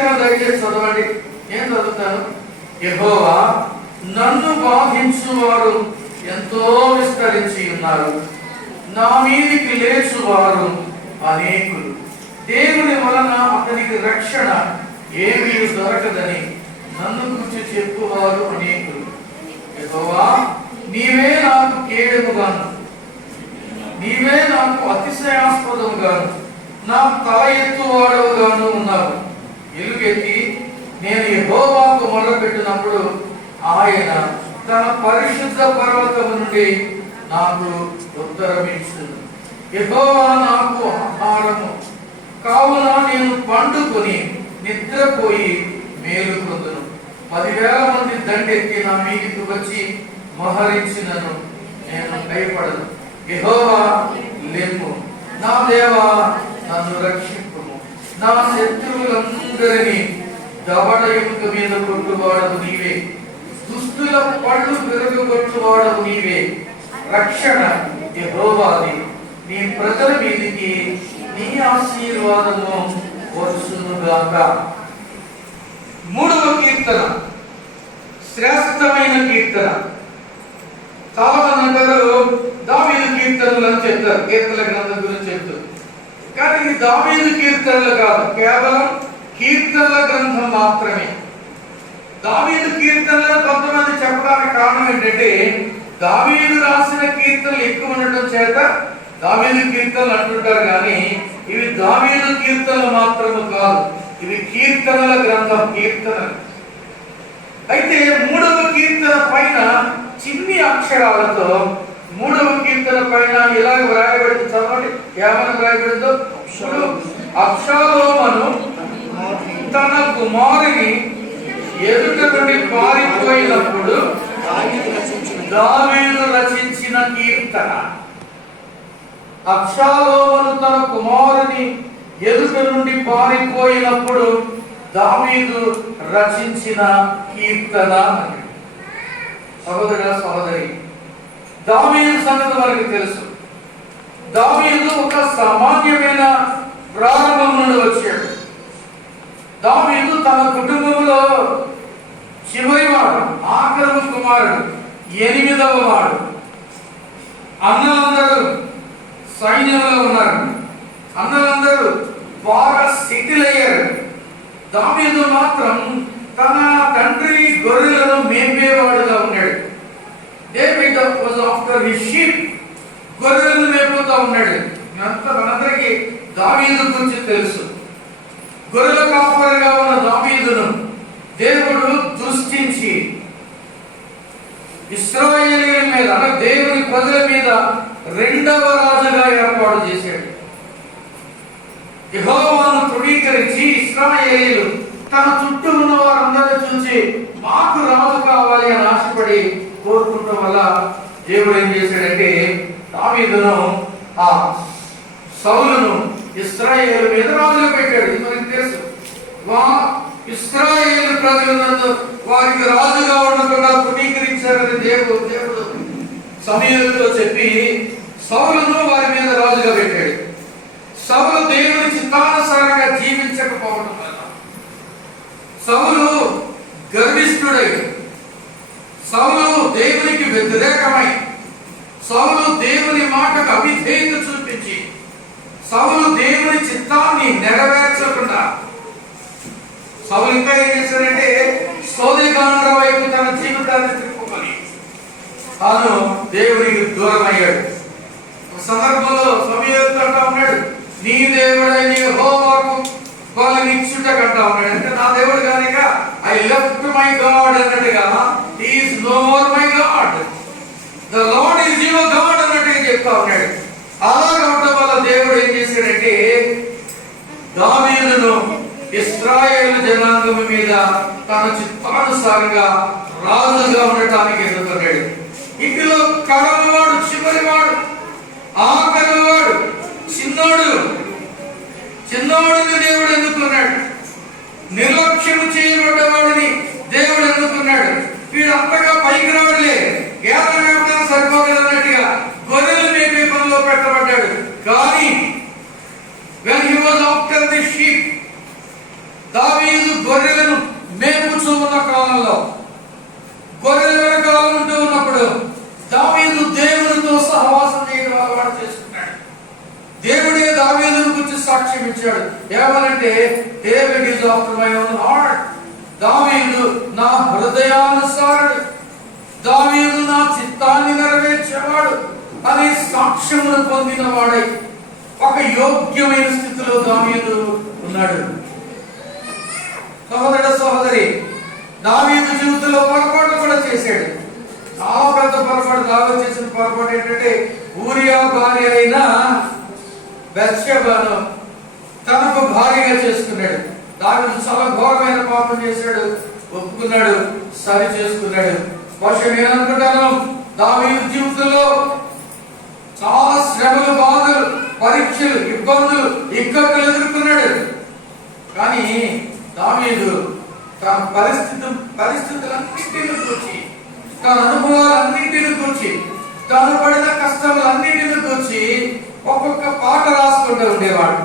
కీర్తన దయచేసి చదవండి. ఏం చదువుతాను? యెహోవా నన్ను బాధించువారు ఎంతో విస్తరించి ఉన్నారు, నా మీదికి లేచువారు అనేకులు. దేవుని వలన అతనికి రక్షణ ఏమీ దొరకదని నన్ను గురించి చెప్పువారు అనేకులు. యెహోవా నీవే నాకు కేడముగాను, నీవే నాకు అతిశయాస్పదముగాను, నా తల ఎత్తువాడవుగాను ఉన్నావు. ఎలుగెత్తి నేను యెహోవాకు మొరపెట్టినప్పుడు ఆయన తన పరిశుద్ధ పర్వతము నుండి నాకు ఉత్తరమిచ్చును. యెహోవా నాకు ఆహారము కావున నేను పండుకొని నిద్రపోయి మేలుకొందును. 10,000 మంది దండెత్తి నా మీదికి వచ్చి మోహరించినను నేను భయపడను. యెహోవా లెమ్ము, నా దేవా నన్ను రక్షింపుము. నా శత్రువులందరినీ దవడ ఎముక మీద కొట్టువాడవు నీవే, దుస్తుల పళ్ళు విరగొట్టువాడవు నీవే. రక్షణ యెహోవాది, నీ ప్రజల మీదికి నీ ఆశీర్వాదము వచ్చునుగాక. 3వ కీర్తన శ్రేష్టమైన కీర్తన. చాలా మంది అంటారు దావీదు కీర్తనలు అని చెప్తారు, కీర్తన గ్రంథం గురించి చెప్తారు. కానీ ఇది దావీదు కీర్తనలు కాదు, కేవలం కీర్తనల గ్రంథం మాత్రమే. దావీదు కీర్తనలు కొంతమంది చెప్పడానికి కారణం ఏంటంటే, దావీదు రాసిన కీర్తనలు ఎక్కువ ఉండటం చేత దావీదు కీర్తనలు అంటుంటారు. కానీ ఇవి దావీదు కీర్తనలు మాత్రము కాదు, ఇవి కీర్తనల గ్రంథం, కీర్తనలు. అయితే 3వ కీర్తన పైన చిన్ని అక్షరాలతో 3వ కీర్తన పైన ఇలాగ వ్రాయబడింది. చదవండి ఏమని వ్రాయబడిందో. అబ్షాలోమును తన కుమారుని ఎదుట నుండి పారిపోయినప్పుడు దావీదు రచించిన కీర్తన. అబ్షాలోమును తన కుమారుని ఎదుట నుండి పారిపోయినప్పుడు దావీదు రచించిన కీర్తన. సహోదర సహోదరి, దావీదు సంగతి మనకు తెలుసు. దావీదు ఒక సామాన్యమైన ప్రారంభం నుండి వచ్చాడు. దావీదు తన కుటుంబంలో చివరివాడు, ఆఖరు కుమారుడు, 8వ వాడు. అన్నలందరూ సైన్యంలో ఉన్నారు, అన్నలందరూ బాగా సెటిల్ అయ్యారు. దావీదు మాత్రం తన తండ్రి గొర్రెలను మేపేవాడుగా ఉన్నాడు. David was after his sheep, గొర్రెలను మేపుతూ ఉన్నాడు. మనందరికీ దావీదు గురించి తెలుసు. గొర్రెల కాపరిగా ఉన్న దావీదును దేవుడు దృష్టించి ఇశ్రాయేలీయుల మీద, అంటే దేవుని ప్రజల మీద 2వ రాజుగా ఏర్పాటు చేశాడు. యెహోవాను తృణీకరించి ఇశ్రాయేలీయులు తన చుట్టూ ఉన్న వారందరూ చూసి మాకు రాజు కావాలి అని ఆశపడి కోరుకుంటం వల్ల దేవుడు ఏం చేశాడంటే దావీదును, ఆ సౌలును ఇశ్రాయేలు మీద రాజుగా పెట్టాడు. ఇది మనకు తెలుసు. ఇశ్రాయేలు ప్రజలందరూ వారికి రాజుగా ఉండకుండా తృణీకరించారని దేవుడు సమూయేలుతో చెప్పి సౌలును వారి మీద రాజుగా పెట్టాడు. సౌలు దేవుని చిత్తానుసారంగా జీవించకపోవడం వల్ల సౌలు గర్విష్ఠుడై, సౌలు దేవునికి వ్యతిరేకమై, సౌలు దేవుని మాటకు అవిధేయత చూపించి, సౌలు దేవుని చిత్తాన్ని నెరవేర్చకుండా సౌలు ఇంకా ఏం చేశాడంటే సోదరికాండ వైపు తన జీవితాన్ని తిప్పుకొని తాను దేవునికి దూరం అయ్యాడు. ఒక సందర్భంలో సమూయేలుతో అంటా ఉన్నాడు, నీ దేవుడైన యెహోవాకు బలినిచ్చుట కంటా ఉన్నాడు. అంటే నా దేవుడు కనుక ఐ లెఫ్ట్ మై గాడ్ అన్నట్టుగా, he is no more my God, the Lord is your God అన్నట్టుగా చెప్తా ఉన్నాడు. అలాగే ఉండడం వల్ల దేవుడు ఏం చేశాడంటే దావీదును ఇశ్రాయేలు జనాంగం మీద తన చిత్తానుసారంగా రాజుగా ఉండటానికి ఎన్నుకున్నాడు. ఇందులో కడమవాడు, చివరివాడు, ఆఖరివాడు, చిన్నవాడిని దేవుడు ఎన్నుకున్నాడు. నిర్లక్ష్యం చేయబడ్డవాడిని దేవుడు ఎన్నుకున్నాడు. వీడు అంతగా పైకి రావడలే, కేవలం సరిపోలేదు అన్నట్టుగా గొర్రెలు మేపే పనిలో పెట్టబడ్డాడు. కానీ when he was after the sheep, దావీదు గొర్రెలను మేపుచూ ఉన్న కాలంలో, గొర్రెల వెనకాల ఉంటూ ఉన్నప్పుడు దావీదు దేవునితో సహవాసం చేయడం అలవాటు చేసుకున్నాడు. దేవుడే దావీదును గురించి సాక్ష్యం ఇచ్చాడు. ఏమనంటే, David is after my own heart. దావీదు నా హృదయానుసారుడు, దావీదు నా చిత్తాన్ని నెరవేర్చేవాడు అని సాక్ష్యమును పొందిన వాడై ఒక యోగ్యమైన స్థితిలో దావీదు ఉన్నాడు. సహోదర సహోదరి, దావీదు జీవితంలో పొరపాటు కూడా చేశాడు. చాలా పెద్ద పొరపాటు. దావీదు చేసిన పొరపాటు ఏంటంటే, ఊరియా భార్య అయిన బత్షెబను తనకు భార్యగా చేసుకున్నాడు. దావీదు చాలా ఘోరమైన పాపం చేశాడు, ఒప్పుకున్నాడు, సరి చేసుకున్నాడు. బహుశా నేను అనుకుంటాను, దావీదు జీవితంలో చాలా శ్రమలు, బాధలు, పరీక్షలు, ఇబ్బందులు, ఇక్కట్లు ఎదుర్కొన్నాడు. కానీ దావీదు తన పరిస్థితులన్నింటిని గురించి, తన అనుభవాలన్నింటిని గురించి, తాను పడిన కష్టములన్నింటిని గురించి ఒక్కొక్క పాట రాసుకుంటూ ఉండేవాడు.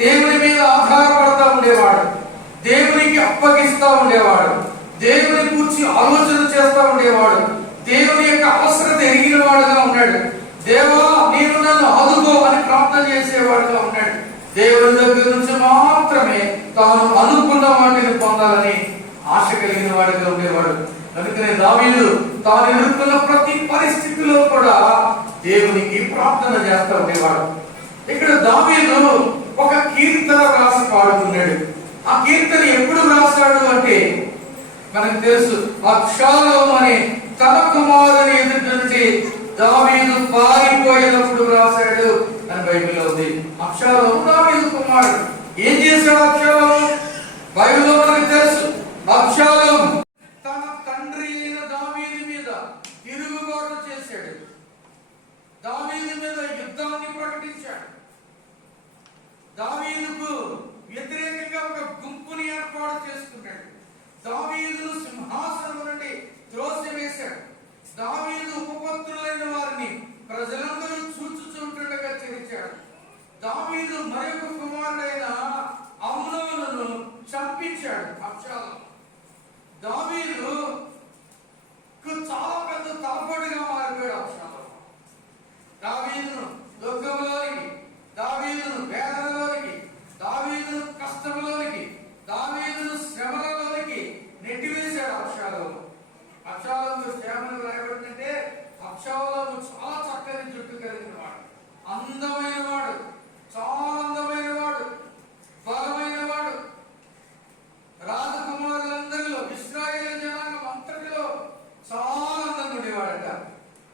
దేవుని మీద ఆధారపడతా ఉండేవాడు, దేవునికి అప్పగిస్తా ఉండేవాడు, దేవుని గురించి ఆలోచన చేస్తా ఉండేవాడు, దేవుని యొక్క అవసరత ఎరిగిన వాడుగా ఉన్నాడు. దేవా, నీవు నన్ను ఆదుకో అని ప్రార్థన చేసేవాడుగా ఉన్నాడు. దేవుని దగ్గర నుంచి మాత్రమే తాను అనుకున్న వాటిని పొందాలని ఆశ కలిగిన వాడిగా ఉండేవాడు. అందుకనే దావీదు తాను ఎదుర్కొన్న ప్రతి పరిస్థితిలో కూడా దేవునికి ప్రార్థన చేస్తూ ఉండేవాడు. ఇక్కడ దావీదు ఒక కీర్తన రాసి పాడుతున్నాడు. ఆ కీర్తన ఎప్పుడు రాశాడు అంటే, మనకు తెలుసు, అబ్షాలోము అనే తన కుమారుని ఎదుటి నుంచి దావీదు పారిపోయినప్పుడు రాశాడు అని బైబిల్లో ఉంది. అబ్షాలోము దావీదు కుమారుడు. ఏం చేశాడు అబ్షాలోము? బైబిల్లో మనకు తెలుసు, అబ్షాలోము తన తండ్రి అయిన దావీదు మీద తిరుగుబాటు చేశాడు, దావీదు మీద యుద్ధాన్ని ప్రకటించాడు, దావీదుకు వ్యతిరేకంగా ఒక గుంపుని ఏర్పాటు చేసుకున్నాడు, దావీదును సింహాసనం నుండి త్రోసివేశాడు, దావీదు ఉపపత్రులైన వారిని ప్రజలందరూ చూచుచుంటుండగా చేర్చాడు, దావీదు మరొక కుమారుడైన అమ్నోనును చంపించాడు. అబ్షాలోము దావీదు చాలా పెద్ద తలపడిగా మారిపోయాడు. అబ్షాలోము దావీదును దుఃఖంలోనికి, దావీదును వేదనలోనికి, దావీదును కష్టంలోనికి, దావీదును శ్రమలలోనికి నెట్టివేశాడు. అబ్షాలోము శ్రమను రాయబడిందంటే, అబ్షాలోము చాలా చక్కని జుట్టు కలిగిన వాడు, అందమైన వాడు, చాలా అందమైన వాడు, బలమైన వాడు. రాజకుమారులందరిలో, ఇశ్రాయేలు జనాంగం అంతటిలో చాలా అందంగా ఉండేవాడట.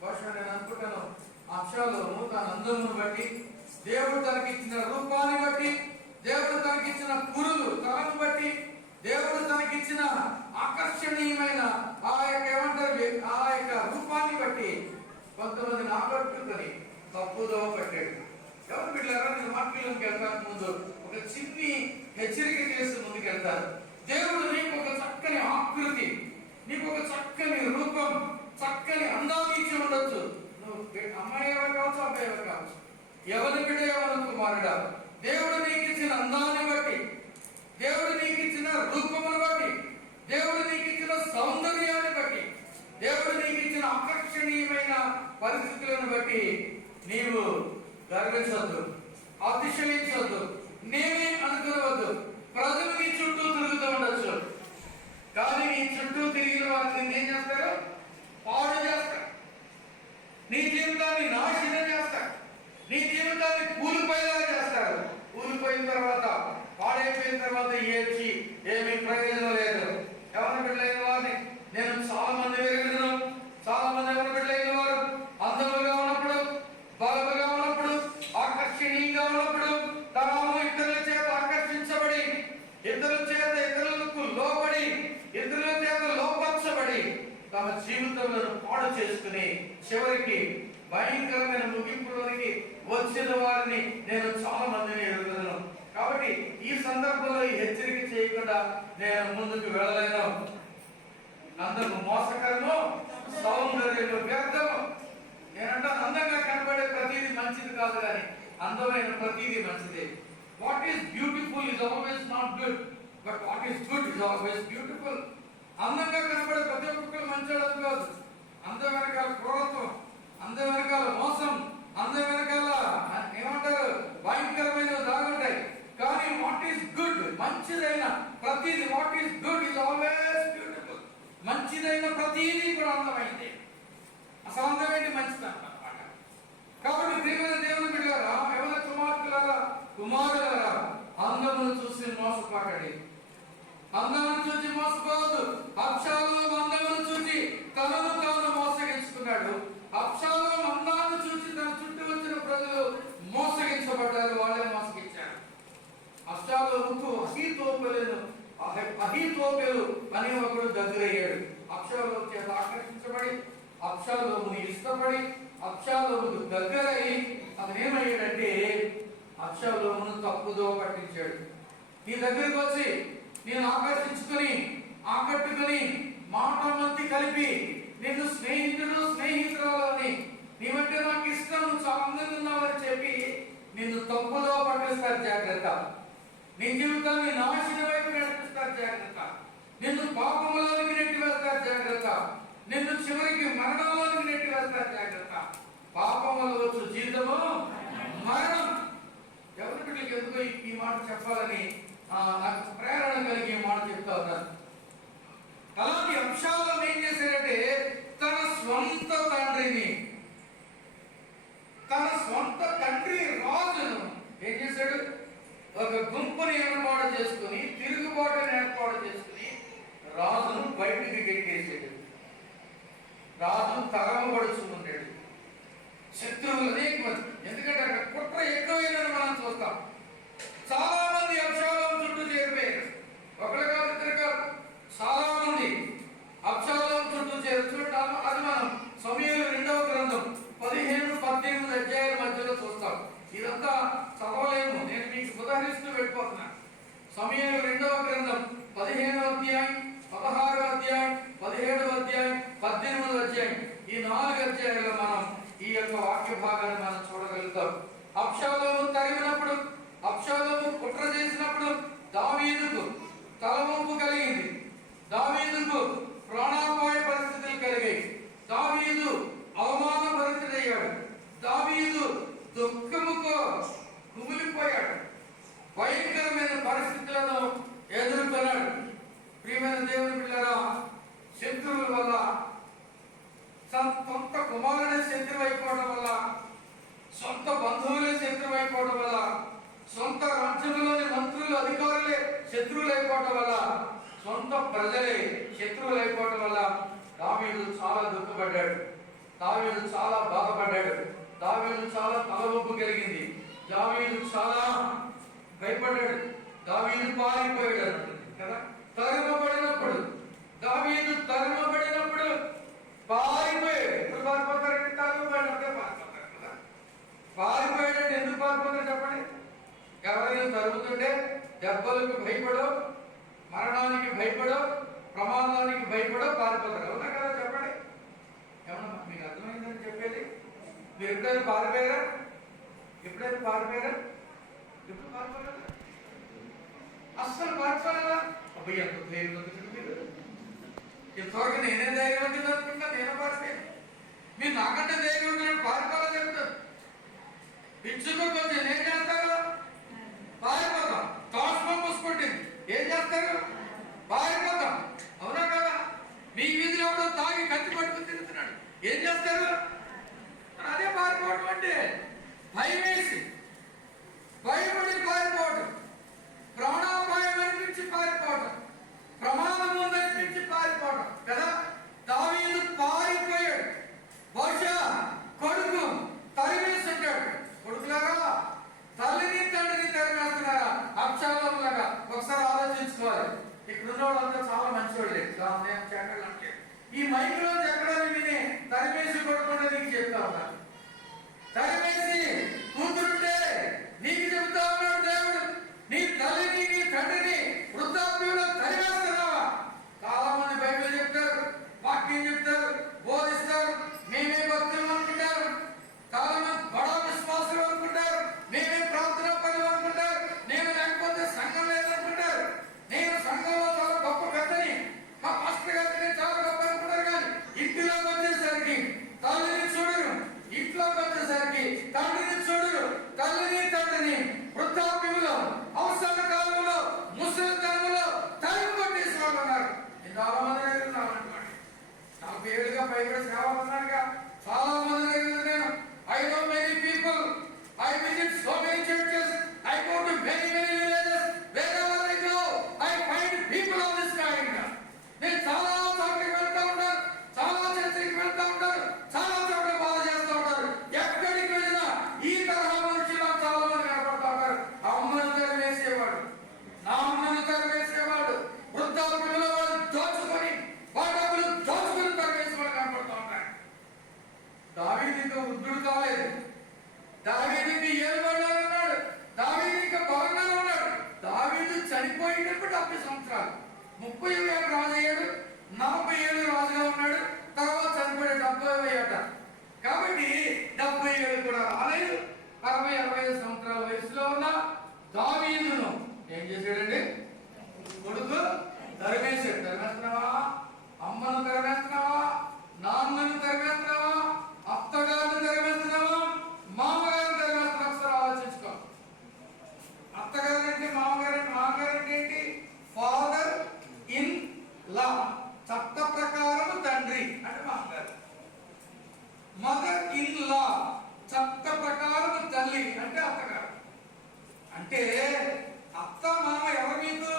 బహుశా నేను అనుకుంటాను, అబ్షాలోము తన అందమును బట్టి, దేవుడు తనకిచ్చిన రూపాన్ని బట్టి, దేవుడు తనకిచ్చిన కురులు తలను బట్టి, దేవుడు తనకిచ్చిన ఆకర్షణీయమైన ఆ యొక్క ఏమంటారు, ఆ యొక్క రూపాన్ని బట్టి కొంతమందిని ఆకట్టుకుని తప్పుదో పట్టాడు. ఎవరు బిడ్డలారా, నేను వాక్యంలోకి వెళ్తాను ముందు ఒక చిన్ని హెచ్చరిక చేసి ముందుకు వెళ్తారు. దేవుడు నీకు ఒక చక్కని ఆకృతి, నీకు ఒక చక్కని రూపం, చక్కని అందాన్ని ఇచ్చి ఉండొచ్చు. నువ్వు అమ్మాయి ఎవరు కావచ్చు, అబ్బాయి ఎవరు కావచ్చు, ఎవరి బిడ్డ ఎవరు కుమారుడా, దేవుడు నీకు ఇచ్చిన అందాన్ని బట్టి, దేవుడు నీకు ఇచ్చిన రూపమును బట్టి, దేవుడు నీకు ఇచ్చిన సౌందర్యాన్ని బట్టి, దేవుడు నీకు ఇచ్చిన ఆకర్షణీయమైన పరిస్థితులను బట్టి నీవు గర్వించవద్దు, అతిశయించవద్దు, నేనే అనుకోవద్దు. ప్రజలు నీ చుట్టూ తిరుగుతూ ఉండొచ్చు, కానీ నీ చుట్టూ తిరిగిన వారిని ఏం చేస్తారు? పాడు చేస్తారు, నీ జీవితాన్ని నాశనం చేస్తారు, నీ జీవితాన్ని కూలిపోయేలా చేస్తారు. కూలిపోయిన తర్వాత, పాడైపోయిన తర్వాత ఏడ్చి ఏమీ ప్రయోజనం లేదు. ఎవరి బిడ్డలైన వారిని నేను చాలా మంది ఎరుగుతున్నాను. చాలా మంది ఎవరి బిడ్డలైన వారు అందముగా ఉన్నప్పుడు, బలముగా ఉన్నప్పుడు, ఆకర్షణీయంగా ఉన్నప్పుడు, తాము ఇతరుల చేత ఆకర్షించబడి, ఇతరుల చేత ఇతరులకు లోబడి, ఇతరుల చేత లోపరచబడి తమ జీవితాలను పాడు చేసుకుని చివరికి భయంకరమైన ముగింపులోనికి వచ్చిన వారిని నేను చాలా మందిని ఎరుగుతున్నాను. కాబట్టి ఈ సందర్భంలో ఈ హెచ్చరిక చేయకుండా నేను ముందుకు వెళ్ళలేను. అందరూ మోసకరము, సౌందర్యము వ్యర్థము. నేనంటాను, అందంగా కనబడే ప్రతిదీ మంచిది కాదు, కానీ అందమైన ప్రతిదీ మంచిదే. What is beautiful is always not good. But what is good is always beautiful. అందంగా కనబడే ప్రతి ఒక్కరు మంచోడు కాదు. అందం వెనకాల క్రూరత్వం, అందం వెనకాల మోసం, అందం వెనకాల ఏమంటారు భయంకరమైన దాగుంటాయి. కానీ వాట్ ఈస్ గుడ్, మంచిదైన ప్రతిది, what is good is always beautiful. మంచిదైన ప్రతిదీ కూడా అందమైంది. అసలు అందమైంది మంచిది అన్నమాట. కాబట్టి ప్రియమైన దేవుని బిడ్డలారా, యవన కుమార్తెలారా, కుమారులారా, అందమును చూసి మోసపడడి. అందాన్ని చూసి మోసపోవద్దు. అబ్షాలోము అందమును చూసి తనను తాను మోసగించుకున్నాడు. అబ్షాలోము అందాన్ని చూసి తన చుట్టూ వచ్చిన ప్రజలు మోసగించబడ్డారు, వాళ్ళే మోసగించారు. అబ్షాలోముకు అహీతోపెలు అనే ఒకడు దగ్గరయ్యాడు. అబ్షాలోము చేత ఆకర్షించబడి, అబ్షాలోముని ఇష్టపడి, అబ్షాలోముకు దగ్గరై అతను ఏమయ్యాడంటే అబ్షాలోమును తప్పుదో పట్టించాడు. నీ దగ్గరికి వచ్చి నేను ఆకట్టుకుని మాట మంతి కలిపి నిన్ను స్నేహితుడు స్నేహితురాలు అని, నీవంటే నాకు ఇష్టం, నువ్వు చాలా అందంగా ఉన్నావని చెప్పి నిన్ను తప్పుదో పట్టిస్తారు. జాగ్రత్త. నీ జీవితాన్ని నాశనం వైపు నడిపిస్తారు. జాగ్రత్త. నిన్ను పాపంలోనికి నెట్టివేస్తారు. జాగ్రత్త. నిన్ను చివరికి మరణంలోనికి నెట్టివేస్తారు. జాగ్రత్త. పాపంలో వచ్చు జీవితము మరణం. ఎవరి బిడ్డకి ఎందుకో ఈ మాట చెప్పాలని నాకు ప్రేరణ కలిగి మాట చెప్తా ఉన్నారు. అలాంటి అంశాలను ఏం చేశాడంటే తన స్వంత తండ్రి రాజును ఏం చేశాడు, ఒక గుంపుని ఏర్పాటు చేసుకుని, తిరుగుబాటుని ఏర్పాటు చేసుకుని రాజును బయటికి గెట్టేసాడు. రాజు తరమబడుచున్నాడు. శత్రువులు అనేక మంది, ఎందుకంటే అక్కడ కుట్ర ఎక్కువైందని మనం చూస్తాం. చాలా మంది అబ్షాలోము చుట్టూ చేరిపోయారు. ఒకరు కాదు, ఇద్దరు కాదు, చాలా మంది అబ్షాలోము చుట్టూ చూడటం. అది మనం సమూయేలు 2వ గ్రంథం 15-18 అధ్యాయాల మధ్యలో చూస్తాం. ఇదంతా చదవలేము, నేను మీకు ఉదాహరిస్తూ వెళ్ళిపోతున్నా. సమూయేలు 2వ గ్రంథం 15వ అధ్యాయం, 16వ అధ్యాయం, 17వ అధ్యాయం, 18వ అధ్యాయం, ఈ 4 అధ్యాయాల్లో మనం ఈ యొక్క వాక్య భాగాన్ని మనం చూడగలుగుతాం. అబ్షాలోము తరిమినప్పుడు, అబ్షాలోము కుట్ర చేసినప్పుడు దావీదుకు తలవంపు కలిగింది. దావీదుకు ప్రాణాపాయ పరిస్థితులు కలిగాయి. దావీదు అవమానభరితుడయ్యాడు. దావీదు దుఃఖముతో కుమిలిపోయాడు. భయంకరమైన పరిస్థితులను ఎదుర్కొన్నాడు. ప్రియమైన దేవుని బిడ్డలారా, శత్రువుల వల్ల, సొంత కుమారుడే శత్రువు అయిపోవడం వల్ల, సొంత బంధువులే శత్రువు అయిపోవడం వల్ల, సొంత రాజ్యంలోని మంత్రులు అధికారులే శత్రువులు అయిపోవడం వల్ల, సొంత ప్రజలే శత్రువులు అయిపోవడం వల్ల దావీదు చాలా దుఃఖపడ్డాడు. దావీదు చాలా బాధపడ్డాడు. దావీదు చాలా తలవంపు కలిగింది. దావీదు చాలా భయపడ్డాడు. దావీదు పారిపోయాడు కదా. తరుమబడినప్పుడు, దావీదు తరుమబడినప్పుడు పారిపోయాడు. ఎప్పుడు పారిపోతారంటే తరుమబడినప్పుడే పారిపోతారు కదా. పారిపోయాడంటే ఎందుకు పారిపోతారు చెప్పండి. ఎవరైనా తరుగుతుంటే దెబ్బలకు భయపడో, మరణానికి భయపడో, ప్రమాదానికి భయపడో పారిపోతారు. అవునా కదా చెప్పండి. ఏమన్నా మీకు అర్థమైందని చెప్పేది? మీరు ఎప్పుడైనా పారిపోయారా? ఎప్పుడు పారిపోయారా? అస్సలు పారిపోయారా? అబ్బాయి ఎంత ధైర్యం ఇంతవరకు నేనే ధైర్యం ఉంటుంది అనుకుంటా, నేను పారిపోయాను. మీరు నాకంటే ధైర్యం ఉంటుంది పారిపోవాలని చెప్తారు. పిచ్చుకోకి వచ్చి ఏం చేస్తారు? పారిపోతాం. టాస్మా మూసుకుంటుంది, ఏం చేస్తారు? పారిపోతాం. అవునా కదా? మీ వీధిలో ఎవడో తాగి కత్తి పట్టుకుని తిరుగుతున్నాడు, ఏం చేస్తారు? అదే పారిపోవడం అంటే. భయం వేసి, భయపడి పారిపోవడం, ప్రాణాపాయం అనిపించి పారిపోవడం, ప్రమాదం ఉందనిపించి పారిపోవడం కదా. దావీదు పారిపోయాడు. బహుశా కొడుకు తరిమేసి ఉంటాడు. కొడుకులాగా తల్లిని తండ్రిని తరిమేస్తున్నారా అబ్షాలోము లాగా? ఒకసారి ఆలోచించుకోవాలి. ఇక్కడ ఉన్న వాళ్ళంతా చాలా మంచివాళ్ళే. అంటే ఈ మైకులో ఎక్కడని విని తరిమేసి కొడుకుంటే నీకు చెప్తా ఉన్నాను. తరిమేసి కూతురుంటే నీకు చెప్తా ఉన్నాడు దేవుడు. నీ తల్లిని నీ తండ్రిని వృద్ధాప్యంలో తరిమేస్తున్నావా? చాలా మంది బైబిల్ చెప్తారు, వాక్యం చెప్తారు, బోధిస్తారు, మేమే భక్తులు అనుకుంటారు. చాలా మంది బడా విశ్వాసులు అనుకుంటారు, మేమే ప్రార్థనా పనులు అనుకుంటారు, నేను లేకపోతే సంఘం లేదనుకుంటారు, నేను ఇక్కడ సేవకున్నానుగా చాలా మంది దగ్గర నేను I know many people, I visit so many churches, I go to many villages, wherever I go I find people of this kind. నేను చాలా చోట్లకి వెళ్తా ఉంటాను, చాలా చర్చికి వెళ్తా ఉంటాను, చాలా చోట్ల బాధ చేస్తూ ఉంటారు. ఎక్కడికి వెళ్ళినా ఈ తరహా మనుషులు చాలా మంది కనపడతా ఉంటారు. అమ్మను తరివేసేవాడు, నాన్నను తరివేసేవాడు, వృద్ధాప్యంలో వాళ్ళు దోచుకొని వాళ్ళ డబ్బులు దోచుకుని తరివేసేవాడు కనపడతా ఉంటారు. దావీదు ఇంకా వృద్ధుడు కాలేదు, దావీదు ఇంకా ఏలుబడిలో ఉన్నాడు, దావీదు ఇంకా బలంగా ఉన్నాడు. దావీదు చనిపోయినప్పుడు 70 సంవత్సరాలు, 30 ఏళ్ళు రాజు అయ్యాడు, 40 ఏళ్ళు రాజుగా ఉన్నాడు, తర్వాత చనిపోయాడు 70 ఏట. కాబట్టి 70 ఏళ్ళు కూడా రాలేదు. 60-65 సంవత్సరాల వయసులో ఉన్న దావీదును ఏం చేశాడండి? కొడుకు తరిమేశాడు. తరిమేస్తున్నావా? అమ్మను తరిమేస్తున్నావా? నాన్నను తరిమేస్తున్నావా? అత్తగారిని తరిమేస్తున్నావా? మామగారిని తరిమేస్తున్నావా? ఒకసారి ఆలోచించుకో. అత్తగారు అంటే మామగారు అంటే, మామగారు అంటే ఏంటి? ఫాదర్ ఇన్ లా, చట్ట ప్రకారం తండ్రి అంటే మామగారు. మదర్ ఇన్ లా, చట్ట ప్రకారం తల్లి అంటే అత్తగారు. అంటే అత్త మామ ఎవరు మీకు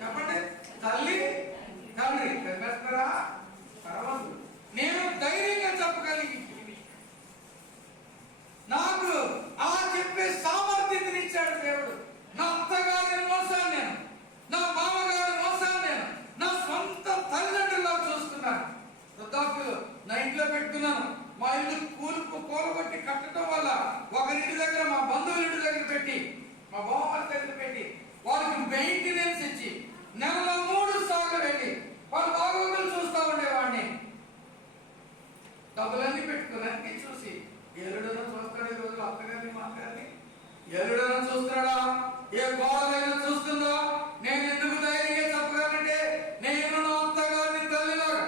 చెప్పండి? తల్లి తండ్రి. తెలిపేస్తారా? తర్వాత నేను ధైర్యంగా చెప్పగలిగి నాకు ఆ చెప్పే సామర్థ్యతని ఇచ్చాడు దేవుడు. నా అత్తగారిని మోసాను నేను, నా మామగారిని మోసాను నేను, నా సొంత తల్లిదండ్రులా చూస్తున్నాను. వృద్ధాప్యులు నా ఇంట్లో పెట్టుకున్నాను. మా ఇల్లు కూలగొట్టి కట్టడం వల్ల ఒకరింటి దగ్గర, మా బంధువుల ఇంటి దగ్గర పెట్టి, మా బావమరి దగ్గర పెట్టి వాళ్ళకి మెయింటెనెన్స్ ఇచ్చి నెలలో 3 సార్లు వెళ్ళి వాళ్ళ బాగోగులు చూస్తూ ఉండేవాడిని. డబ్బులన్నీ పెట్టుకున్నానికి చూసి ఎల్లుడైనా చూస్తాడు. ఈ రోజులు అత్తగారిని మాట్లాడి ఎల్లుడైనా చూస్తున్నాడా? ఏ గోడలైనా చూస్తుందా? నేను ఎందుకు ధైర్యంగా చెప్పగలంటే, నేను నా అత్తగారిని తల్లిలాగా,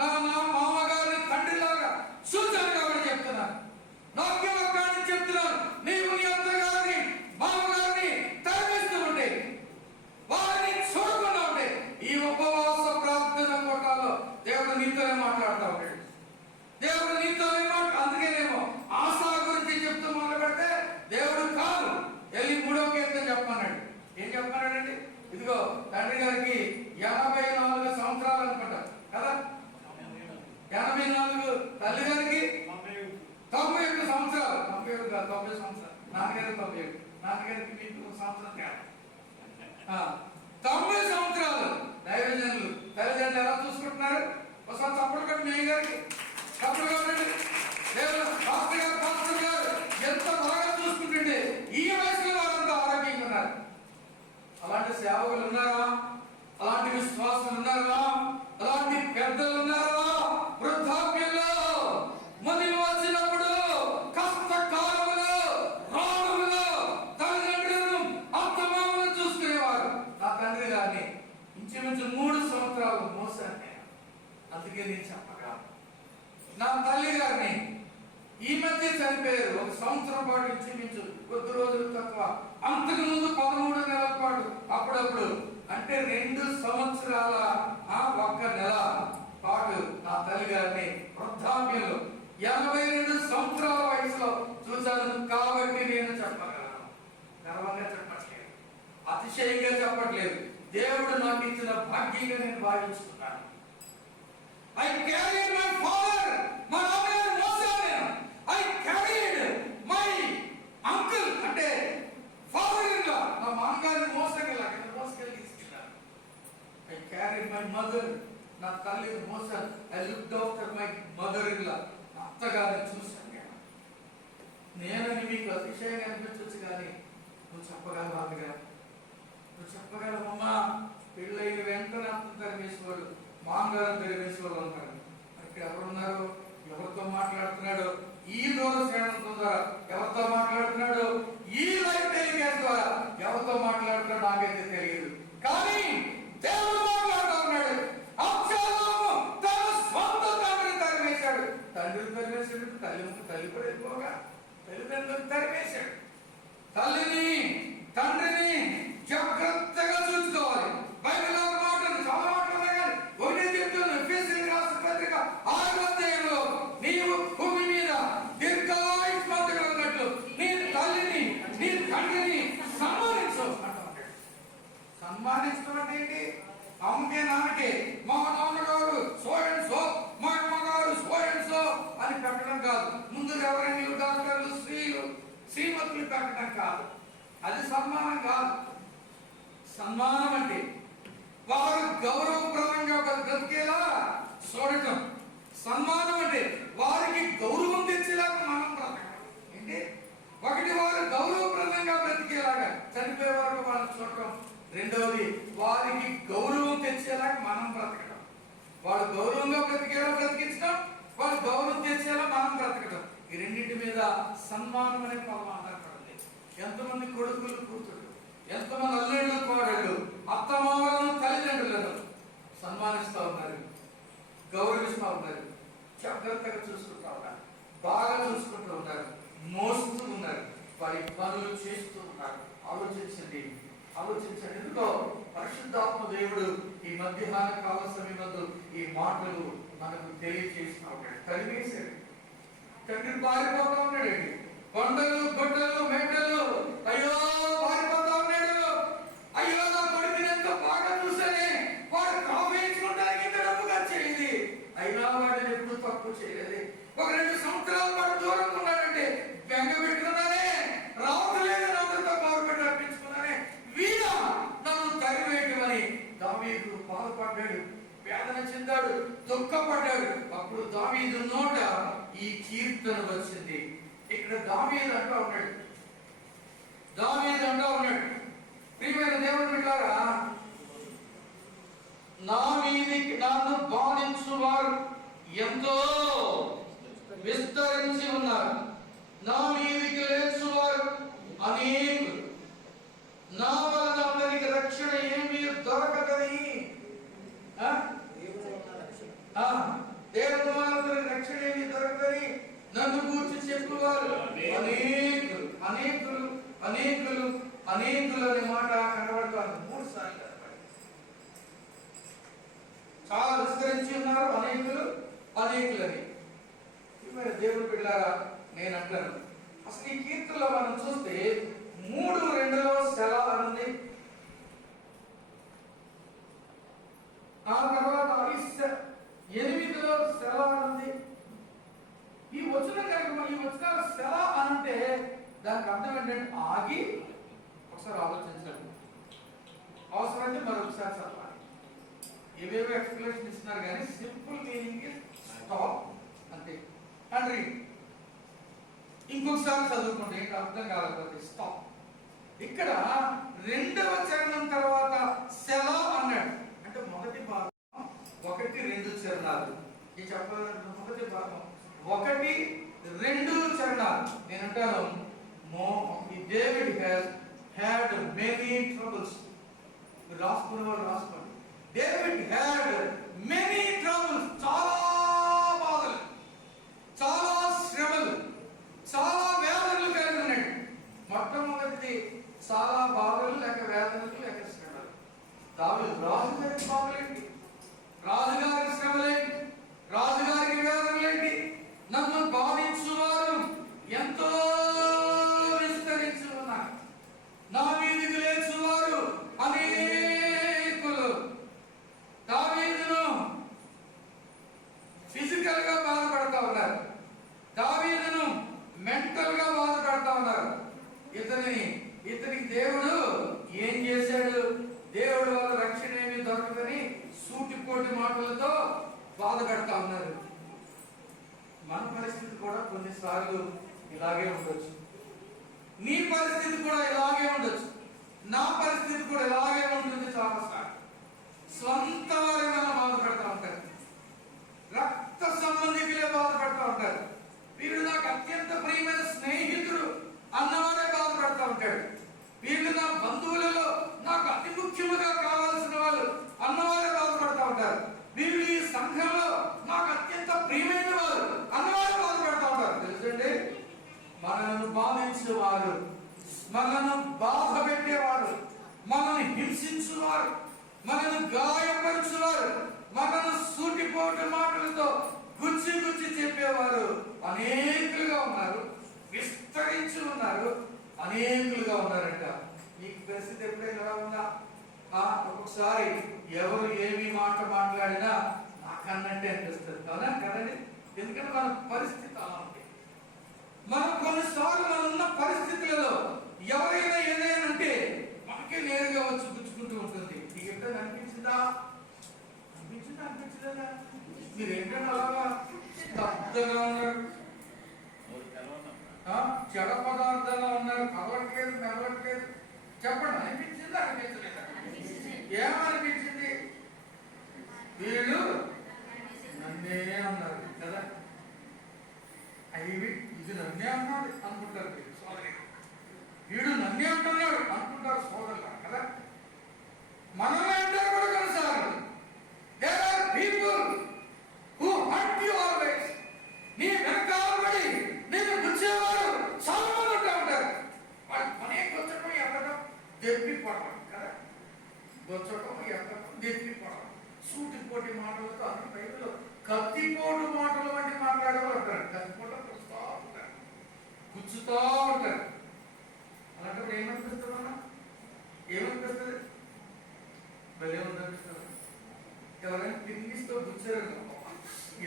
నా మామగారిని తండ్రిలాగా చూశాను కాబట్టి చెప్తున్నాను. నాకే ఒక్కడిని చెప్తున్నాను, నీవు నీ అత్తగారిని మామగారిని తరిమిస్తూ ఉంటే, వారిని చూడకుండా ఉంటే, ఈ ఉపవాస ప్రార్థన కోటాలో దేవుడు నీతోనే మాట్లాడుతూ ఉంటాడు. దేవుడు నీతోనే అందుకేనేమో ఆశా గురించి చెప్తూ మొదలు పెడితే దేవుడు కాదు, వెళ్ళి 3వ కీర్తన చెప్పమన్నాడు. ఏం చెప్పమన్నాడండి? ఇదిగో తండ్రి గారికి 84 సంవత్సరాలు అనుకుంటా కదా, 84, తల్లి గారికి 91 సంవత్సరాలు. 90 సంవత్సరాలు. నాన్నగారికి 91, నాన్నగారికి మీకు సంవత్సరం తేడా. 90 సంవత్సరాలు. దైవజనులు తల్లిదండ్రులు ఎలా చూసుకుంటున్నారు? ఒకసారి చప్పుడు కట్టి మీ గారికి చప్పుడు కట్టండి. దేవుడు పాస్టర్ గారు ఎంత బాగా చూసుకుంటుండే, ఈ వయసులో వారంతా ఆరోగ్యంగా ఉన్నారు. అలాంటి సేవకులు ఉన్నారా? అలాంటి విశ్వాసులు ఉన్నారా? అలాంటి పెద్దలు ఉన్నారా? వృద్ధాప్యంలో ముదిమి వచ్చినప్పుడు, కష్టకాలంలో, రోగుల్లో తల్లిదండ్రులను అత్తమామలను చూసుకునేవారు. నా తండ్రి గారిని ఇంచుమించు 3 సంవత్సరాలు మోసాను నేను. అందుకే నేను చెప్పగా నా తల్లి గారిని ఈ మధ్య చనిపోయారు. 1 సంవత్సరం పాటు ఇంచుమించు, కొద్ది రోజులు తక్కువ. అంతకు ముందు 13 నెలల పాటు, అప్పుడప్పుడు అంటే 2 సంవత్సరాల 1 నెల పాటు నా తల్లి గారిని వృద్ధాప్యంలో 82 సంవత్సరాల వయసులో చూశాను. కాబట్టి నేను చెప్పగలను, గర్వంగా చెప్పట్లేదు, అతిశయంగా చెప్పట్లేదు. దేవుడు నాకు ఇచ్చిన భాగ్యంగా నేను భావిస్తున్నాను. I carried my father, my నాన్నగారు మోసాను నేను. I carried my uncle అంటే father in law, నా మామగారిని మోసుకెళ్ళి తీసుకెళ్ళాను. I carried my mother, నా తల్లిని మోసాను. I looked after my mother in law, నా అత్తగారిని చూశాను నేను. మీకు అతిశయంగా అనిపించవచ్చు, కానీ నువ్వు చెప్పగలవు అత్తగా, నువ్వు చెప్పగలవమ్మా. పెళ్ళైన వెంటనే అత్త తరిమేసేవాడు, మామగారు తరిమేసేవాళ్ళు ఉంటారు. ఇక్కడ ఎవరున్నారు? ఎవరితో మాట్లాడుతున్నాడు? ఈ దూరశ్రేణుల ద్వారా ఎవరితో మాట్లాడుతున్నాడు? ఈ లైవ్ టెలికాస్ట్ ద్వారా ఎవరితో మాట్లాడుతున్నాడు నాకైతే తెలియదు, కానీ దేవుడు మాట్లాడుతూ ఉన్నాడు. అబ్షాలోము తన స్వంత తండ్రిని తరిమేశాడు. తండ్రిని తరిమేశాడు, తల్లి కూడా ఎక్కువగా తల్లిదండ్రులను తరిమేశాడు. తల్లిని తండ్రిని జాగ్రత్తగా చూసుకోవాలి. బైబిల్ మాటలు చాలా మాటలు ఉన్నాయి, కానీ ఒకటే చెప్తున్నాను. ఎఫెసీయులకు రాసిన పత్రిక 6 సన్మానించడం అంటే ఏంటి? అమ్మకే నాన్నకే మా నాన్నగారు సో అండ్ సో, మా అమ్మగారు సో అండ్ సో అని పెట్టడం కాదు. ముందు ఎవరైనా డాక్టర్లు, స్త్రీలు, శ్రీమతులు పెట్టడం కాదు. అది సన్మానం కాదు. సన్మానం అంటే వారు గౌరవప్రదంగా బ్రతికేలా చూడటం. సన్మానం అంటే వారికి గౌరవం తెచ్చేలాగా మనం బ్రతకడం. ఏంటి? ఒకటి, వారు గౌరవప్రదంగా బ్రతికేలాగా చనిపోయే వరకు వాళ్ళని చూడటం. రెండవది, వారికి గౌరవం తెచ్చేలాగా మనం బ్రతకడం. వాళ్ళు గౌరవంగా బ్రతికేలా బ్రతికించడం, వాళ్ళు గౌరవం తెచ్చేలా మనం బ్రతకడం. ఈ రెండింటి మీద సన్మానం అనే పదం ఆధారపడింది. ఎంతమంది కొడుకులు, కూతురు, ఎంతమంది అల్లుళ్ళు, కోడళ్ళు, అత్తమామలను, తల్లిదండ్రులను సన్మానిస్తూ ఉన్నారు, గౌరవిస్తూ ఉన్నారు, జాగ్రత్తగా చూసుకుంటూ ఉన్నారు, బాగా చూసుకుంటూ ఉన్నారు, మోస్తూ ఉన్నారు, వారి పనులు చేస్తూ ఉన్నారు. ఆలోచించండి. ఎందుకో పరిశుద్ధాత్మ దేవుడు ఈ మధ్యాహ్న కాల సమయంలో ఈ మాటలు మనకు తెలియజేస్తూ ఉంటాడు. కలిగేశాడు. తండ్రి పారిపోతా ఉన్నాడండి. కొండలు, గుడ్డలు, మేటలు, అయ్యో పారిపోతా ఉన్నాడు. అయ్యో నా కొడుకుని ఎంతో బాగా చూసానే, వాడు కావేయించుకుంటానికి ఇంత డబ్బు ఖర్చు అయింది, అయినా వాడిని ఎప్పుడు తప్పు చేయలేదు. ఒక 2 సంవత్సరాలు వాడు దూరంగా ఉన్నాడంటే బెంగ పెట్టుకున్నానే, రావట్లేదు, అందరితో గవర్నమెంట్ అర్పించుకున్నానే, వీణ నన్ను తరివేయటమని దావీదు బాధపడ్డాడు, వేదన చెందాడు, దుఃఖపడ్డాడు. అప్పుడు దావీదు నోట ఈ కీర్తన వచ్చింది. ఇక్కడ దావీదు అంటూ ఉన్నాడు, ప్రియమైన దేవుని బిడ్డలారా, నా మీదికి నన్ను బాధించువారు ఎంతో విస్తరించి ఉన్నారు, నా మీదికి లేచువారు అనేకులు, నా వలన అతనికి రక్షణ ఏమీ దొరకదని, దేవుని వలన రక్షణ ఏమీ దొరకదని నన్ను గూర్చి చెప్పువారు అనేకులు అనేకులు అనేకులు అనేకులు అనే మాట కనబడతాను 3 సార్లు కనబడింది. చాలా విస్తరించి ఉన్నారు, అనేకులు అనేకులని. దేవుని బిడ్డలారా, నేను అంటాను, అసలు ఈ కీర్తనలో మనం చూస్తే 3:2 సెలా ఉంది. ఆ తర్వాత 8లో సెలా ఉంది. ఈ వచనం కనుక ఈ వచనాలు సెలా అంటే దానికి అర్థం ఏంటంటే ఆగి ఒకసారి ఆలోచించండి, అవసరమైతే మరొకసారి చదవాలి. ఏవేవో ఎక్స్ప్లెనేషన్ ఇస్తున్నారు కానీ సింపుల్ మీనింగ్ స్టాప్ అంతే. అండ్ ఇంకొకసారి చదువుకోండి, ఏంటి అర్థం కాకపోతే స్టాప్. ఇక్కడ 2వ చరణం తర్వాత సెలా అన్నాడు అంటే మొదటి భాగం 1-2 చరణాలు. ఈ చెప్పాలంటే మొదటి భాగం 1-2 చరణాలు. నేను అంటాను, David has had many troubles. రాసుకునే వాళ్ళు రాసుకోండి. డేవిడ్ హ్యాడ్ మెనీ ట్రబుల్స్, చాలా బాధలు, చాలా శ్రమలు, చాలా వేదనలు కలిగి ఉన్నాడు. మొట్టమొదటిది చాలా బాధలు లేక వేదనలు లేక శ్రమలు. దావీదు రాజుగారికి బాధలేంటి, రాజుగారికి శ్రమలేంటి, రాజుగారికి వేదనలేంటి? నన్ను బాధించువారు ఎంతో విస్తరించి ఉన్నారు, నా మీదికి లేచువారు అనేకులు. దావీదును ఫిజికల్ గా బాధపడతా ఉన్నారు, దావీదును మెంటల్ గా బాధపడతా ఉన్నారు. ఇతనికి దేవుడు ఏం చేశాడు? దేవుడు వల్ల రక్షణ ఏమీ దొరకదని సూటిపోటి మాటలతో బాధ పెడతా ఉన్నారు. మన పరిస్థితి కూడా కొన్నిసార్లు ఇలాగే ఉండొచ్చు, నీ పరిస్థితి కూడా ఇలాగే ఉండొచ్చు, నా పరిస్థితి కూడా ఇలాగే ఉంటుంది. చాలాసార్లు స్వంత వారిగా బాధపడతా ఉంటారు, రక్త సంబంధికులే బాధపడతా ఉంటారు. వీడు నాకు అత్యంత ప్రియమైన స్నేహితుడు అన్నవాడే బాధపడతా ఉంటాడు. వీళ్ళు నా బంధువులలో నాకు అతి ముఖ్యముగా కావాల్సిన వాళ్ళు అన్నవారే బాధపడతా ఉంటారు. వీళ్ళు ఈ సంఘంలో నాకు అత్యంత ప్రియమైన వారు అన్నవారే బాధపడతా ఉంటారు. తెలుసండి, మనల్ని బాధించేవారు, మనల్ని బాధ పెట్టేవారు, మనల్ని హింసించేవారు, మనల్ని గాయపరిచేవారు, మనల్ని సూటిపోటు మాటలతో గుచ్చి గుచ్చి చెప్పేవారు అనేకులుగా ఉన్నారు, విస్తరించి ఉన్నారు, అనేకులుగా ఉన్నారంట. నీకు పరిస్థితి ఎప్పుడైనా ఎలా ఉందా? ఒక్కొక్కసారి ఎవరు ఏమి మాట మాట్లాడినా నాకన్నట్టే అనిపిస్తుంది. అవునా కదండి? ఎందుకంటే మన పరిస్థితి అలా ఉంది. మనం కొన్నిసార్లు మనం ఉన్న పరిస్థితులలో ఎవరైనా ఏదైనా అంటే మనకే నేరుగా వచ్చి గుచ్చుకుంటూ ఉంటుంది. నీకు ఎప్పుడైనా అనిపించిందా? అనిపించలేదా? మీరు ఏంటంటే అలాగా స్తబ్దగా ఉన్నారు, చెడ పదార్థంగా ఉన్నారు, కదలట్లేదు, మెదలట్లేదు. చెప్పండి, అనిపించిందా? అనిపించలేదా? ఏమనిపించింది? వీళ్ళు నన్నే అన్నారు కదా, ఇది నన్నే అన్నాడు అనుకుంటారు మీరు సోదరి, వీడు నన్నే అంటున్నాడు అనుకుంటారు సోదరులు కదా. మనమే అంటారు కూడా కొన్నిసార్లు. There are people who hunt you always. నీ వెనకాలబడి నేను గుచ్చేవాడు చాలా మంది ఉంటారు. వాళ్ళు పనే గొచ్చటం, ఎక్కడం, దెప్పి పడడం కదా. గొచ్చటం, ఎక్కడం, దెప్పి పడడం, సూటిపోటి మాటలతో అన్ని బైబిల్లో కత్తిపోటు మాటల వంటి మాట్లాడేవాళ్ళు ఉంటారు. కత్తిపోట గుచ్చుతూ ఉంటారు, గుచ్చుతూ ఉంటారు. అలాంటప్పుడు ఏమనిపిస్తుంది? అన్నా ఏమనిపిస్తుంది? భలే ఉందనిపిస్తుంది. ఎవరైనా కింగిస్తో గుచ్చారు,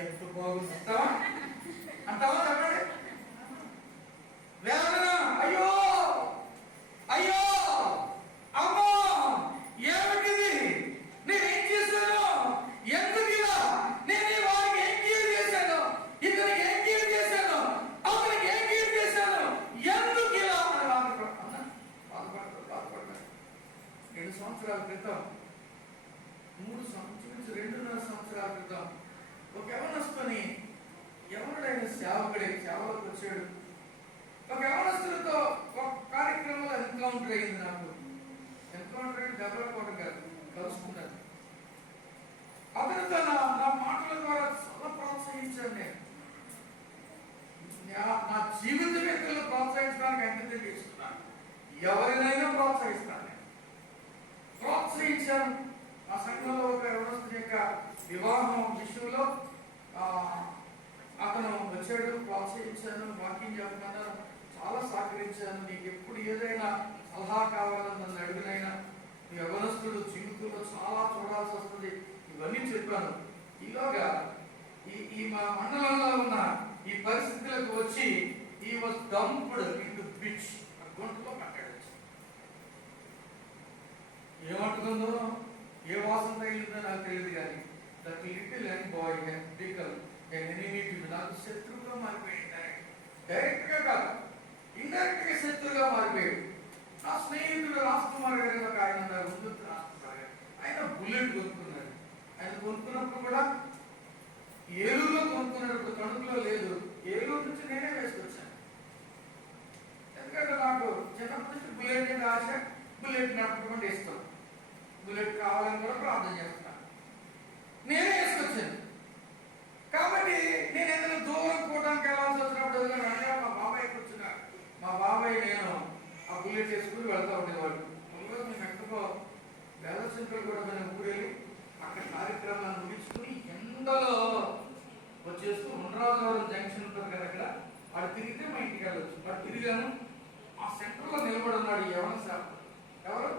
ఎంత బాగుంది అంటావా? అంటావా? చెప్పండి. వేదన, అయ్యో అయ్యో అమ్మో ఏమిటిది, నేనేం చేశాను, ఎందుకు ఇలా, నేను ఈ వారికి ఏం కీడు చేశాను, ఇతనికి ఏం కీడు చేశాను, అతనికి ఏం కీడు చేశాను, ఎందుకు ఇలా బాధపడతారు. 2 సంవత్సరాల క్రితం, 2.5 సంవత్సరాల క్రితం ఒక యవనస్తుని, ఎవరైనా సేవకుడే సేవలోకి వచ్చాడు. ఒక యవనస్తులతో ఒక కార్యక్రమంలో ఎన్కౌంటర్ అయింది. నాకు ఎన్కౌంటర్ అయ్యి దెబ్బలకోవడం కాదు, కలుసుకున్నాను. అతనితో నా మాటల ద్వారా చాలా ప్రోత్సహించాను. నేను నా జీవితం ఇతరులు ప్రోత్సహించడానికి అంకితం చేసుకున్నాను. ఎవరినైనా ప్రోత్సహిస్తాను. నేను ప్రోత్సహించాను. ఆ సంఘంలో ఒక యవనస్తుని యొక్క వివాహం విషయంలో అతను వచ్చాడు, ప్రోత్సహించాను, వాక్యం చెప్పమన్నాను, చాలా సహకరించాను. నీకు ఎప్పుడు ఏదైనా సలహా కావాలని నన్ను అడిగినైనా, యవనస్తుడు జీవితంలో చాలా చూడాల్సి వస్తుంది, ఇవన్నీ చెప్పాను. ఈలోగా ఈ మా మండలంలో ఉన్న ఈ పరిస్థితులకు వచ్చి ఈ వాజ్ డంప్డ్ ఇంటూ బిచ్, గుంటలో పట్టాడు. ఏమంటుందో, ఏ వాసన తగిలిందో నాకు తెలియదు, కానీ that little young boy become enemy to me. నాకు శత్రువుగా మారిపోయాడు. డైరెక్ట్ గా కాదు, ఇండైరెక్ట్ గా శత్రువుగా మారిపోయాడు. నా స్నేహితుడు రాజ్కుమార్ గారి ఒక ఆయన ఉన్నారు, ముందు రాజ్కుమార్ గారు. ఆయన బుల్లెట్ కొనుక్కున్నాడు. ఆయన కొనుక్కున్నప్పుడు కూడా ఏలూరులో కొనుక్కున్నప్పుడు, తణుకులో లేదు. ఏలూరు నుంచి నేనే వేసుకొచ్చాను. ఎందుకంటే నాకు చిన్నప్పటి నుంచి బుల్లెట్ అంటే ఆశ. బుల్లెట్ నడపకుండా ఇస్తాను, బుల్లెట్ కావాలని కూడా ప్రార్థన చేస్తాను. నేనే వేసుకొచ్చాను. కాబట్టి నేను ఏదైనా దూరం పోవడానికి వెళ్ళాల్సి వచ్చినప్పుడు మా బాబాయ్ కూర్చున్నాడు. మా బాబాయ్ నేను ఆ బుల్లెట్ వేసుకుని వెళ్తా ఉండేవాడు. ఒకరోజు మేము ఎక్కడికో వేదశంకర్ కూడా మేము ఊరెళ్ళి అక్కడ కార్యక్రమాన్ని ముగించుకుని ఎండలో వచ్చేస్తూ ఉండరాజవరం జంక్షన్ ఉంటుంది కదా, అక్కడ వాడు తిరిగితే మా ఇంటికి వెళ్ళొచ్చు. వాడు తిరిగాను. ఆ సెంటర్లో నిలబడి ఉన్నాడు యవన సేవకుడు. ఎవరు?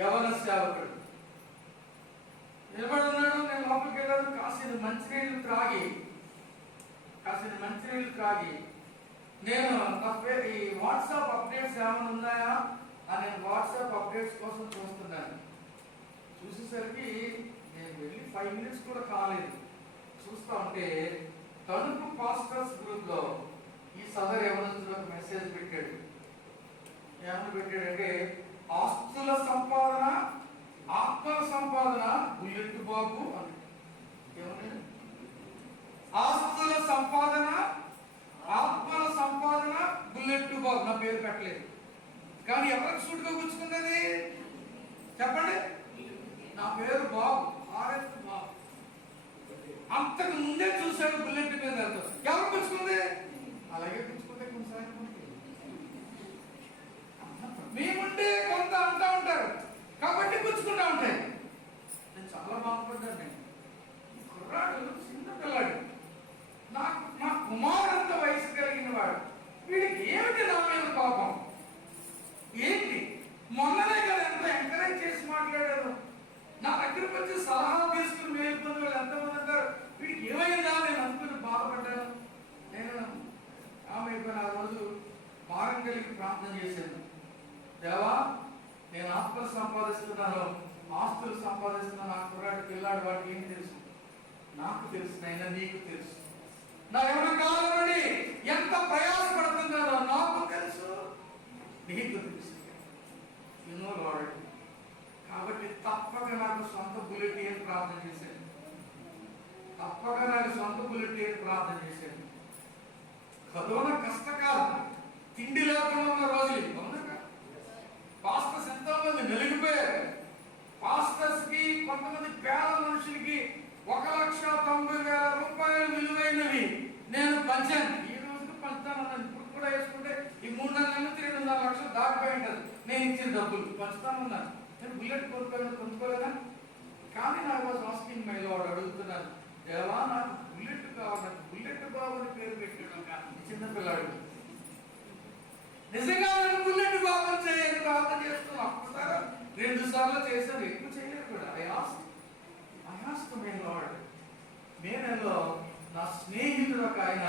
యవన సేవకుడు నిలబడి ఉన్నాడు. నేను లోపలికి వెళ్ళాను. కాసిన మంచినీళ్ళు త్రాగి నేను ఈ వాట్సాప్ అప్డేట్స్ ఏమైనా ఉన్నాయా అని నేను వాట్సాప్ అప్డేట్స్ కోసం చూస్తున్నాను. చూసేసరికి నేను వెళ్ళి 5 minutes కూడా కాలేదు. చూస్తా ఉంటే తణుకు పాస్టర్స్ గ్రూప్ లో ఈ సదర్ యవనస్తుడు ఒక మెసేజ్ పెట్టాడు. ఏమని పెట్టాడంటే, ఆస్తుల సంపాదన, ఆత్మల సంపాదన బుల్లెట్ బాబు అని. ఏమన్నా ఆస్తుల సంపాదన, ఆత్మల సంపాదన బుల్లెట్ బాబు. నా పేరు పెట్టలేదు, కానీ ఎవరికి సూటుగా కూర్చుకున్నది చెప్పండి? నా పేరు బాబు, ఆర్ఎస్ బాబు. అంతకు ముందే చూశాడు బుల్లెట్ మీద. ఎవరు పుచ్చుకుంది? అలాగే పుచ్చుకుంటే కొన్నిసార్లు మేముంటే కొంత అంటా ఉంటారు కాబట్టి పుచ్చుకుంటా ఉంటాయి. నేను చాలా బాగుపడ్డాను. నేను కుర్రాడు, చిన్న పిల్లాడు, నా కుమారుడంత వయసు కలిగిన వాడు. వీడికి ఏమిటి నా మీద కోపం? ఏంటి? మొన్ననే కదా ఎంత ఎంకరేజ్ చేసి మాట్లాడారు. పిల్లాడు వాడికి ఏం తెలుసు? నాకు తెలుసు నాయన, నీకు తెలుసు. నా యవ్వన కాలం నుండి ఎంత ప్రయాసపడుతున్నానో నాకు తెలుసు, నీకు తెలుసు. You know lord. కాబట్టి తప్పక నాకు సొంత బుల్లెట్ అని ప్రార్థన చేశాను. తప్పక నాకు సొంత బుల్లెట్ అని ప్రార్థన చేశాను. కరోనా కష్టకాలం, తిండి లేకుండా ఉన్న రోజులు. అవునా? పాస్టర్స్ ఎంతో మంది నలిగిపోయారు. పాస్టర్స్ కి, కొంతమంది పేద మనుషులకి 1,90,000 రూపాయలు విలువైనవి నేను పంచాను. ఈ రోజుకి పంచుతానన్నాను. ఇప్పుడు కూడా వేసుకుంటే ఈ 3-4 నెలలు 3,5 లక్షలు దాటిపోయి ఉంటుంది. నేను ఇచ్చిన డబ్బులు పంచుతానన్నాను. నేను బుల్లెట్ కొనుక్కోలేదా? కానీ నా వాజ్ ఆస్కింగ్ మై లార్డ్, అడుగుతున్నాను, దేవా నాకు బుల్లెట్ కావాలి, నాకు బుల్లెట్ బాబు అని పేరు పెట్టాడు కానీ చిన్నపిల్లాడు. నిజంగా నేను బుల్లెట్ బాబు చేయని ప్రార్థన చేస్తున్నాను. ఒక్కసారి 2 సార్లు చేశాను, ఎక్కువ చేయలేదు కూడా. I asked my lord. May నెలలో నా స్నేహితుడు ఒక ఆయన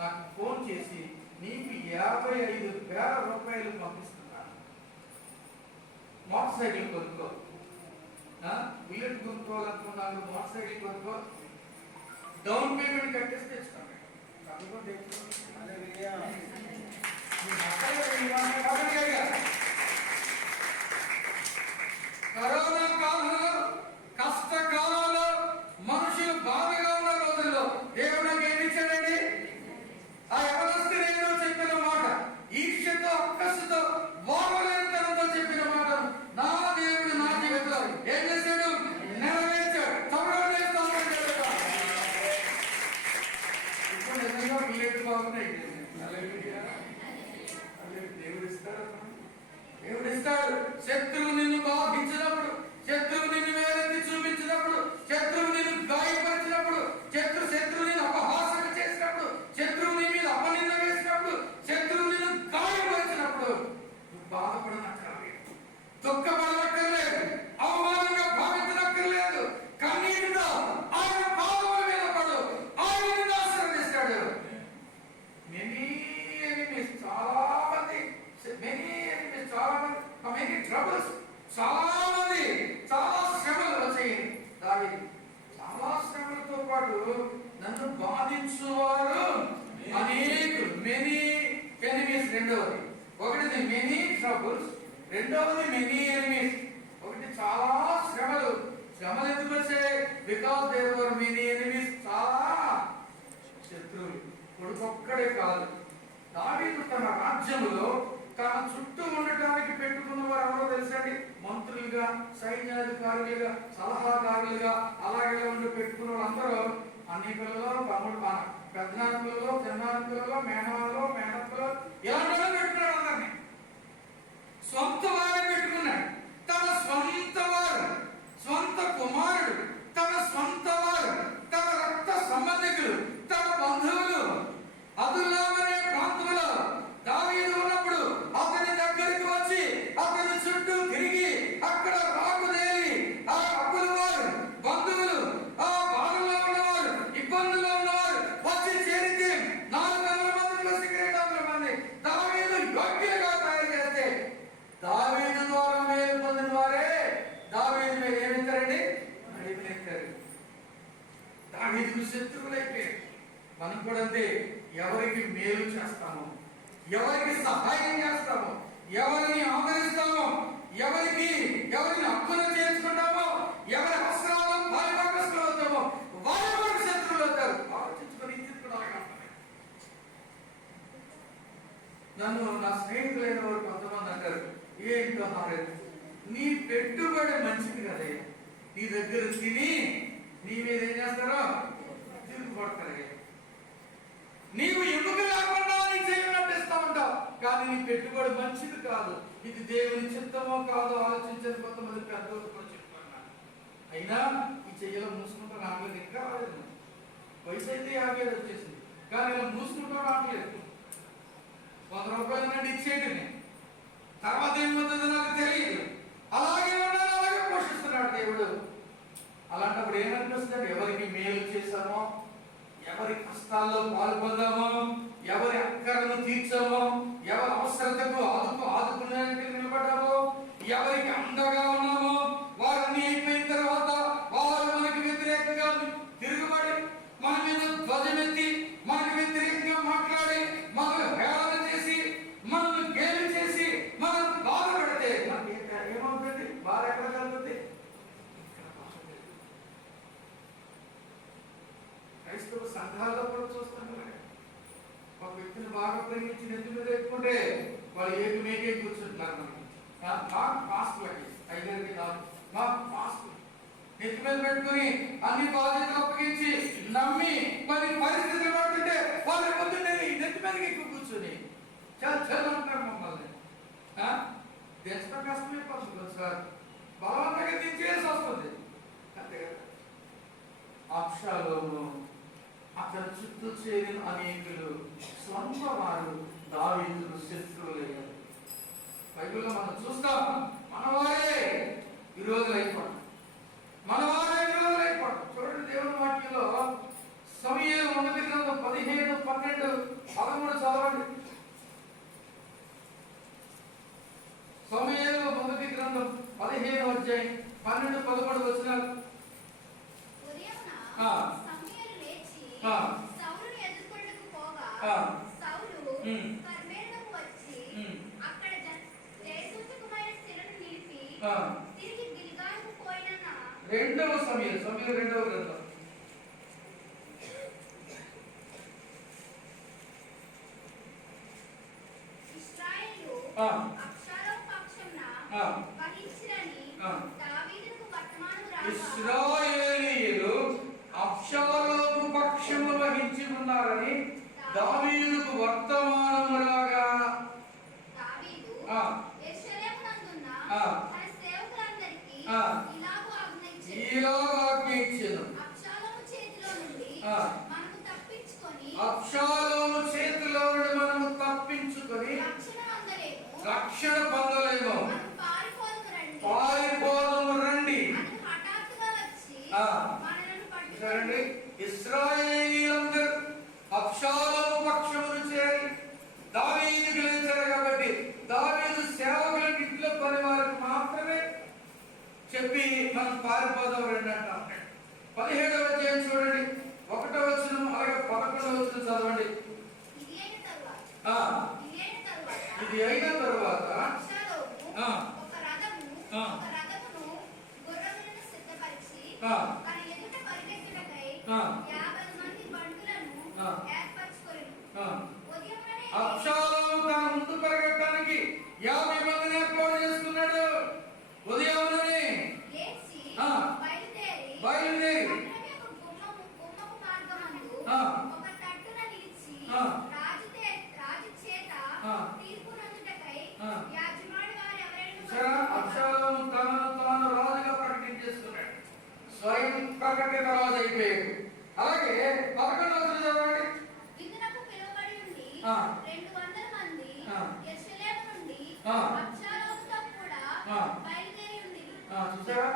నాకు ఫోన్ చేసి, నీకు 55,000 రూపాయలు పంపిస్తున్నాను, మోటార్ సైకిల్ కొనుక్కో. బుల్లెట్ కొనుక్కోవాలనుకున్నాను, మోటార్ సైకిల్ కొనుక్కో, డౌన్ పేమెంట్ కట్టేసి తెచ్చుకోండి. కరోనా కాలంలో, కష్టకాలంలో, మనుషులు బాధగా ఉన్న రోజుల్లో దేవుడు నాకు ఏమి ఇచ్చాడండి? ఆ యవనస్తుడు ఏదో చెప్పిన మాట, ఈర్ష్యతో, అక్కసుతో, వామలేనితనంతో చెప్పిన మాట నా దేవుడు నా జీవితంలో ఏం చేశాడు? నెరవేర్చాడు. ఇప్పుడు నిజంగా బుల్లెట్ బాగున్నాయి. దేవుడు ఇస్తాడు. శత్రువు నిన్ను బాధించినప్పుడు, శత్రువు నిన్ను వేరెత్తి చూపించినప్పుడు, శత్రువు నిన్ను గాయపరిచినప్పుడు, శత్రువు నిన్ను అపహాసం చేసినప్పుడు, శత్రువు నీ మీద అపనింద వేసినప్పుడు, శత్రువు నిన్ను గాయపరిచినప్పుడు నువ్వు బాధపడనక్కర్లేదు, దుఃఖపడనక్కర్లేదు, అవమానంగా భావించనక్కర్లేదు. కన్నీటితో ఆయన పాదముల మీద పడు, ఆయన నిన్ను ఆశీర్వదిస్తాడు. చాలా మంది చాలా శ్రమలు వచ్చాయి. చాలా శ్రమలతో పాటు నన్ను బాధించువారు అనేకులు, మెనీ ఎనిమీస్. రెండవది, ఒకటిది మెనీ ట్రబుల్స్, రెండవది మెనీ ఎనిమీస్. ఒకటి చాలా శ్రమలు. శ్రమలు ఎందుకు వచ్చాయి? Because there were many enemies. చాలా శత్రువులు. కొడుకొక్కడే కాదు, దావీదు తన రాజ్యములో తన చుట్టూ ఉండటానికి పెట్టుకున్న వారు ఎవరో తెలుసండి? మంత్రులుగా, సైన్యాధికారులుగా, సలహాదారులుగా, అలాగే ఉండి పెట్టుకున్న వాళ్ళందరూ అన్ని పిల్లలు, పెద్దనాన్న పిల్లలు, చిన్నాన్న పిల్లలు, మేనవాళ్ళు, మేనత్తలు, ఎవరో పెట్టుకున్నాడు. అందరినీ సొంత వారిని పెట్టుకున్నాడు. తన సొంత వారు, సొంత కుమారుడు, తన సొంత వారు, తన రక్త సంబంధికులు, తన బంధువులు అదుల్లామనే ప్రాంతంలో దావీదు ఉన్నప్పుడు అతని దగ్గరికి వచ్చి అతని చుట్టూ తిరిగి అక్కడ రాకుదేలి ఆ అప్పుల వారు, బంధువులు, ఆ బాధల్లో ఉన్నవారు, ఇబ్బందుల్లో ఉన్నవారు వచ్చి చేరితే 400 మంది, 100 మంది దావీదు యోగ్యులుగా తయారు చేస్తే దావీదు ద్వారా మేలు పొందిన వారే దావీదు మీద ఏమిస్తారండి? నడిపిస్తారు. దావీదుకు శత్రువులైపోయారు. మనం కూడా అంతే. ఎవరికి మేలు చేస్తామో, ఎవరికి సహాయం చేస్తామో, ఎవరిని ఆదరిస్తామో, ఎవరిని హక్కున చేర్చుకుంటామో, ఎవరి అవసరాలు పాలిభాగస్తులు అవుతామో వారి శత్రువులు అవుతారు. ఆలోచించుకొని నన్ను నా స్నేహితులైన వారు కొంతమంది అంటారు, ఏంటో నీ పెట్టుబడి మంచిది కదే, నీ దగ్గర తిని నీ మీద ఏం చేస్తారో తిరుగుబడతారు. నీవు ఎముక లేకుండా నీ చేయనట్టిస్తా ఉంటావు, కానీ నీ పెట్టుబడి మంచిది కాదు. ఇది దేవుని చిత్తమో కాదో ఆలోచించని కొంతమంది పెద్దోళ్ళు కూడా చెప్తున్నారు. అయినా ఈ చెయ్యలో మూసుకుంటూ రావట్లేదు. ఇంకా రాలేదు, వయసు అయితే 50 వచ్చేసింది, కానీ ఇలా మూసుకుంటూ రావట్లేదు. 100 రూపాయల నుండి ఇచ్చేటిని తర్వాత ఏమవుతుందో నాకు తెలియదు. అలాగే ఉన్నాడు, అలాగే పోషిస్తున్నాడు దేవుడు. అలాంటప్పుడు ఏమనిపిస్తుంది? ఎవరికి మేలు చేశామో, ఎవరి కష్టాల్లో పాల్పొందామో, ఎవరి అక్కరను తీర్చామో, ఎవరి అవసరతకు ఆదుకునేందుకు నిలబడ్డామో, ఎవరికి అండగా ఉన్నామో, వారన్నీ అయిపోయిన తర్వాత వారు సంఘాల్లో కూడా చూస్తాం కదా, ఒక వ్యక్తిని బాగా ప్రేమించి నెత్తి మీద ఎక్కుంటే వాళ్ళు ఏమి మేకే కూర్చుంటున్నారు. పాస్టులకి ఐదరికి పాస్టులు నెత్తి మీద పెట్టుకుని అన్ని బాధ్యతలు అప్పగించి నమ్మి మరి పరిస్థితులు పడుతుంటే వాళ్ళు పొద్దున్నే నెత్తి మీదకి ఎక్కువ కూర్చుని చాలా చదువుకుంటారు మమ్మల్ని. దించడం కష్టమైపోతుంది సార్, బలవంతంగా దించేసి వస్తుంది అంతే కదా. అబ్షాలోము అతని చుట్టూ చేరిన అనేకులు స్వంత వారు దావీదుకు శత్రువులయ్యారు. బైబిల్లో మనం చూస్తాం, మనవారే విరోధులు అయిపోతాం, మనవారే విరోధులు అయిపోతాం. చూడండి దేవుని వాక్యంలో సమూయేలు మొదటి గ్రంథం 15, 12, 13 చదవండి. సమూయేలు మొదటి గ్రంథం 15వ అధ్యాయం 12, 13 వచనాలు. సమూయేలు లేచి సౌలుని ఎదుర్కొనుటకు పోగా సౌలు కర్మెలుకు వచ్చి అక్కడ జయసూచకమైన శిలను నిలిపి తిరిగి గిల్గాలుకు పోయిన రెండవ సమూయేలు 2వ గ్రంథం ఇశ్రాయేలు అబ్షాలోము పక్షమున వహించిరని దావీదుకు వర్తమానము రాగా ఇశ్రాయేలీయులు అబ్షాలోము పక్షము వహించి ఉన్నారని దావీదుకు వర్తమానము రాగా దావీదు యెరూషలేమునందున్న తన సేవకులందరికీ ఇలాగూ ఆజ్ఞయించెను, అబ్షాలోము చేతిలో నుండి మనము తప్పించుకొని రక్షణ పొందలేము, పారిపోదము రండి. చూడండి, ఇశ్రాయేలీయులందరూ అబ్షాలోము పక్షమును చేరి దావీదుకు లేచారు కాబట్టి దావీదు సేవకులకు ఇంట్లో పని వారికి మాత్రమే చెప్పి మనం పారిపోదాం రండి అంటాం. 17వ అధ్యాయం చూడండి, 1వ వచనం అలాగే 11వ వచనం చదవండి. ఇది అయిన తరువాత ఒక రథమును గుర్రములను సిద్ధపరిచి తన ఎదుట పరిగెత్తుటకై 50 మంది బంటులను ఏర్పరచుకొనెను. ఉదయముననే అబ్షాలోము తన ముందు పరిగెత్తడానికి 50 మందిని ఏర్పాటు చేసుకున్నాడు. ఉదయముననే లేచి బయలుదేరి గుమ్మపు మార్గమందు ఒక తట్టున నిలిచి రాజు చేత తీర్పు నందుటకై యాజమాడి వారు ఎవరైనా అబ్షాలోము తనను తాను రాజుగా ప్రకటించేసుకున్నాడు, స్వయం ప్రకటిత రాజు అయిపోయాడు. అలాగే 11వ వచనం చదవండి. విందునకు పిలువబడి ఉండి 200 మంది యెరూషలేము నుండి అబ్షాలోముతో కూడా బయలుదేరి ఉండిరి. చూసారా,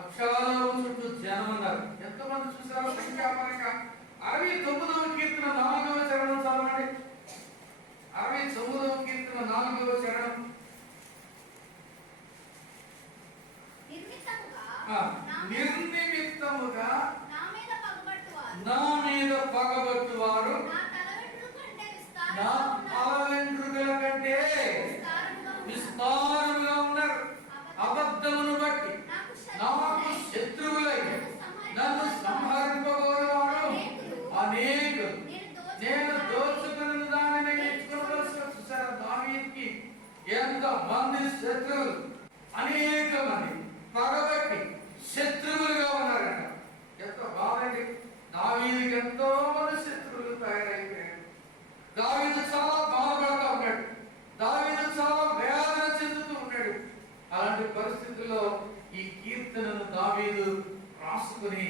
అబ్షాలోము చుట్టూ జనం ఉన్నారు. ఎంతమంది చూసారో సంఖ్యాపరంగా. 69వ కీర్తన 4వ చరణం చదవండి. 69వ కీర్తన 4వ చరణం. నిర్నిమిత్తముగా నా మీద పగబట్టువారు నా తల వెంట్రుకల కంటే విస్తారముగా ఉన్నారు. అబద్ధమును బట్టి నాకు శత్రువులై నన్ను సంహరింపగోరువారు అనేకులు. నేను దోచుకున్న దానిని నేర్చుకోవలసి. చూసారా, దావీదుకి ఎంత మంది శత్రువులు, అనేక మంది పగబట్టి శత్రువులుగా ఉన్నారట. ఎంత బాగుంది, దావీదుకి ఎంతో మంది శత్రువులు తయారైపోయారు. దావీదు చాలా బాధపడుతూ ఉన్నాడు, దావీదు చాలా వేదన చెందుతూ ఉన్నాడు. అలాంటి పరిస్థితుల్లో ఈ కీర్తనను దావీదు రాసుకుని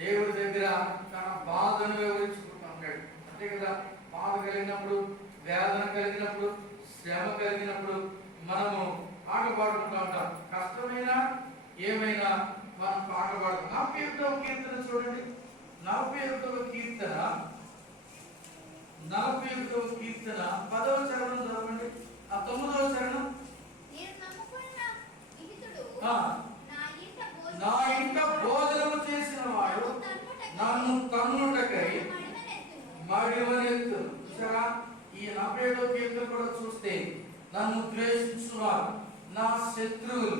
దేవుడి దగ్గర తన బాధను వివరించుకుంటూ ఉన్నాడు. అంతే కదా, బాధ కలిగినప్పుడు, వేదన కలిగినప్పుడు, శ్రమ కలిగినప్పుడు మనము పాట పాడుకుంటూ ఉంటాం. కష్టమైనా ఏమైనా మనం పాట పాడుతాం. 41వ కీర్తన చూడండి, 41వ కీర్తన 10వ చరణం చదవండి. 9వ చరణం. నా ఇంట భోజనము చేసిన వాడు నన్ను తన్నుటకై మడివనెత్తు. చూసారా, ఈ 47వ కీర్తన కూడా చూస్తే నన్ను ద్వేషించువారు నా శత్రువులు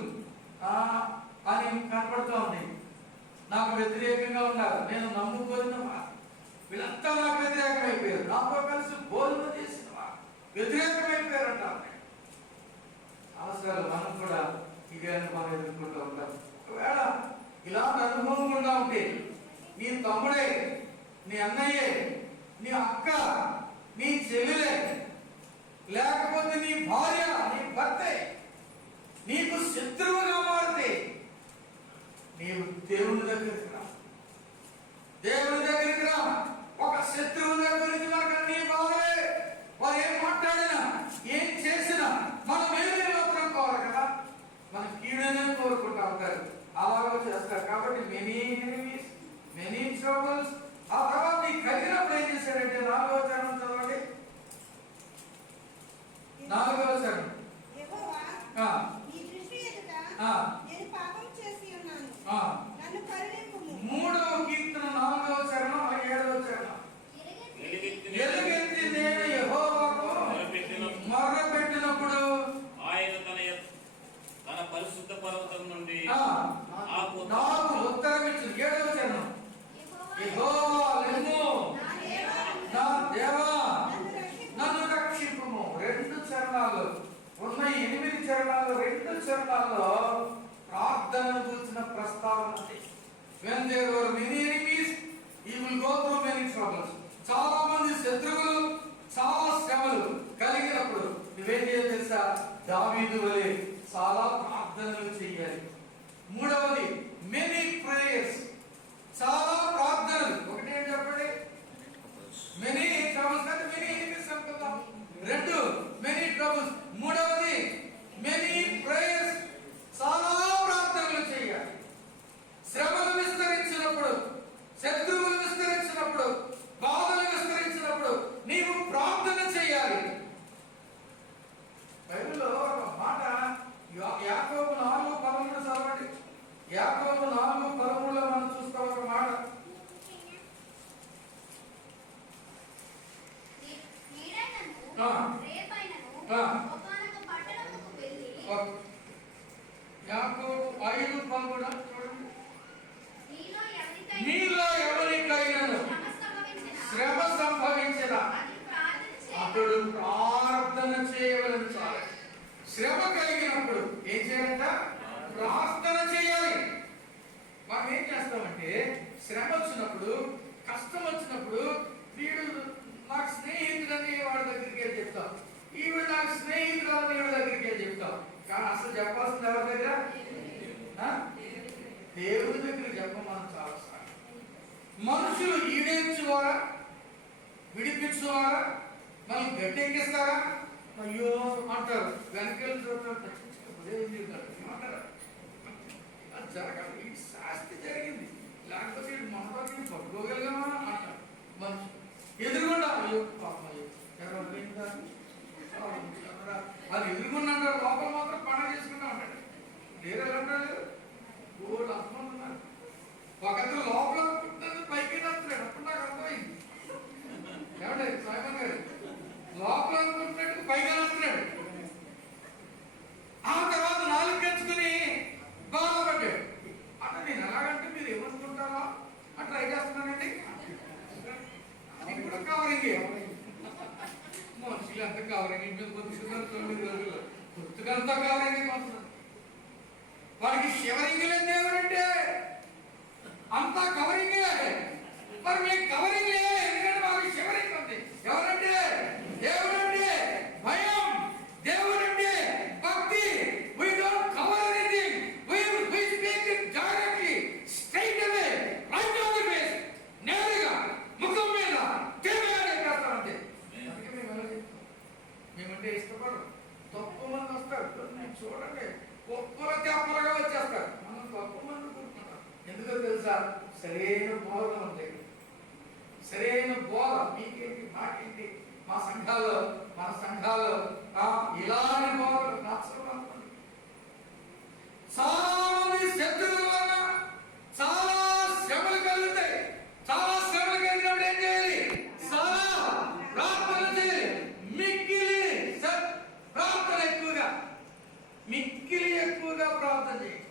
అని కనపడుతూ ఉంది. నాకు వ్యతిరేకంగా ఉన్నారు. నేను నమ్ముకున్న వీళ్ళంతా నాకు వ్యతిరేకమైపోయారు, నాతో కలిసి భోజనం చేసిన వారు వ్యతిరేకమైపోయారు అంటారు. అవసరాలు మనం కూడా ఇదే అనుభవం ఎదుర్కొంటూ ఉంటాం. ఒకవేళ ఇలాంటి అనుభవం కూడా ఉంటే నీ తమ్ముడే, నీ అన్నయ్యే, నీ అక్క, నీ చెల్లెలే, లేకపోతే నీ భార్య, నీ భర్తే నీకు శత్రువుగా మారితే నీవు దేవుని దగ్గరికి రా. దేవుని దగ్గరికి రా. ఒక శత్రువు దగ్గర నుంచి మనకు అన్ని బాధలే. వారు ఏం మాట్లాడినా, ఏం చేసినా మనం ఏమీ మాత్రం కోరు కదా, మన కీడనే కోరుకుంటా ఉంటారు, అలాగే చేస్తారు. కాబట్టి మెనీ ఎనిమీస్, మెనీ ట్రబుల్స్. ఆ తర్వాత నీకు కలిగినప్పుడు ఏం చేశాడంటే 4వ వచనం చదవండి. 4వ వచనం. నీ దృష్టి ఎదుట నేను పాపం చేసి ఉన్నాను, నన్ను కరుణింపుము. 3వ కీర్తన 4వ చరణం 7వ చరణం. ఎలుగెత్తి నేను యెహోవాకు మొర్రపెట్టినప్పుడు ఆయన తన పరిశుద్ధ పర్వతం నుండి నాకు ఉత్తరం ఇచ్చింది. 7వ చరణం. యెహోవా లెమ్ము, నా దేవా నన్ను రక్షింపుము. 2 చరణాలు ఉన్నాయి, 8 చరణాలు. 2 చరణాల్లో ప్రార్థనను గురించిన ప్రస్తావన ఉంది. When there were many enemies, he will go through many troubles. చాలా మంది శత్రువులు, చాలా శ్రమలు కలిగినప్పుడు నువ్వేం చేయాలి తెలుసా? దావీదు వలె చాలా ప్రార్థనలు చేయాలి. 3వది మెనీ ప్రేయర్స్, చాలా ప్రార్థనలు. ఒకటి ఏం చెప్పండి? మెనీ ట్రబుల్స్ అంటే మెనీ ఎనిమీస్ అనుకుందాం. 2 మెనీ ట్రబుల్స్. 3వది మెనీ ప్రేయర్స్, చాలా ప్రార్థనలు చేయాలి. శ్రమలు విస్తరించినప్పుడు, శత్రువులు విస్తరించినప్పుడు, బాధలు విస్తరించినప్పుడు నీవు ప్రార్థన చేయాలి. బైబిల్లో ఒక మాట యాకోబు 4:13 చదవండి. యాకోబు 4:13లో మనం చూస్తాం ఒక మాట. యాకోబు 5:13 చూడండి. మీలో ఎవరికైనాను శ్రమ సంభవించిన అతడు ప్రార్థన చేయవలెను. చాలు. శ్రమ కలిగినప్పుడు ఏం చేయాలంట? ప్రార్థన చేయాలి. మనం ఏం చేస్తామంటే శ్రమ వచ్చినప్పుడు, కష్టం వచ్చినప్పుడు వీడు నాకు స్నేహితుడని వాడి దగ్గరికి వెళ్ళి చెప్తాం, ఈవిడ నాకు స్నేహితురాలని ఈవిడ దగ్గరికి వెళ్ళి చెప్తాం. కానీ అసలు చెప్పాల్సింది ఎవరి దగ్గర? దేవుడి దగ్గర చెప్పమని చాలా సార్. మనుషులు ఈడేర్చువారా, విడిపించువారా, మళ్ళీ గట్టెక్కిస్తారా? అయ్యో అంటారు. వెనకెళ్ళి చూడతారు, ఏమంటారా? అది జరగాలి, ఈ శాస్తి జరిగింది, లేకపోతే మనకి పట్టుకోగలిగామా అంటారు మనుషులు. ఎదురుగుండా అయ్యో పాపం, అయ్యో అది ఎదురుగుండా లోపల మాత్రం పండుగ చేసుకుంటా ఉంటాడు. వేరే అంటారు గోడు అర్థమంది ఉన్నారు. ఒకరు లోపల పైకి వస్తున్నాడు. అప్పుడు నాకు అర్థమైంది. ఏమంటే సాయిబాబు గారు లోపల అనుకుంటున్నట్టు పైగా వస్తున్నాడు. ఆ తర్వాత 4 గంచుకుని బాధపడ్డాడు. అంటే నేను ఎలాగంటే మీరు ఏమనుకుంటారా అని ట్రై చేస్తున్నానండి. అది కూడా కవరింగ్. మనుషులు అంతా కవరింగ్ మీద కొద్దిగా చూడండి, రోజుల్లో గుర్తుకంతా కవరింగ్ వస్తున్నారు. వాడికి శివరింగ్ లేదు దేవుడంటే, అంతా కవరింగ్. మరి మీకు కవరింగ్ లేదు, ఎందుకంటే వాడికి శివరింగ్ ఉంది. ఎవరంటే దేవుడంటే భయం, దేవుడంటే భక్తి. We don't cover anything. We speak it directly, straight away, right on the face. నేరుగా ముఖం మీద తేమేయాలి చేస్తాం అంతే. మేమంటే ఇష్టపడరు. తక్కువ మంది వస్తారు, చూడండి గొప్పల చేపలుగా వచ్చేస్తారు. మనం తక్కువ మంది కూర్చుంటాం. ఎందుకో తెలుసా? సరైన బోధ ఉంటాయి. సరైన బోధ మీకేంటి, మాకేంటి, మా సంఘాల్లో, మన సంఘాల్లో ఇలాంటి బోధలు నచ్చడం. చాలా మంది శత్రువుల వల్ల చాలా శ్రమలు కలుగుతాయి. చాలా శ్రమలు కలిగినప్పుడు ఏం చేయాలి? చాలా ప్రార్థన చేయాలి. మిక్కిలి ప్రార్థన ఎక్కువగా, మిక్కిలి ఎక్కువగా ప్రార్థన చేయండి.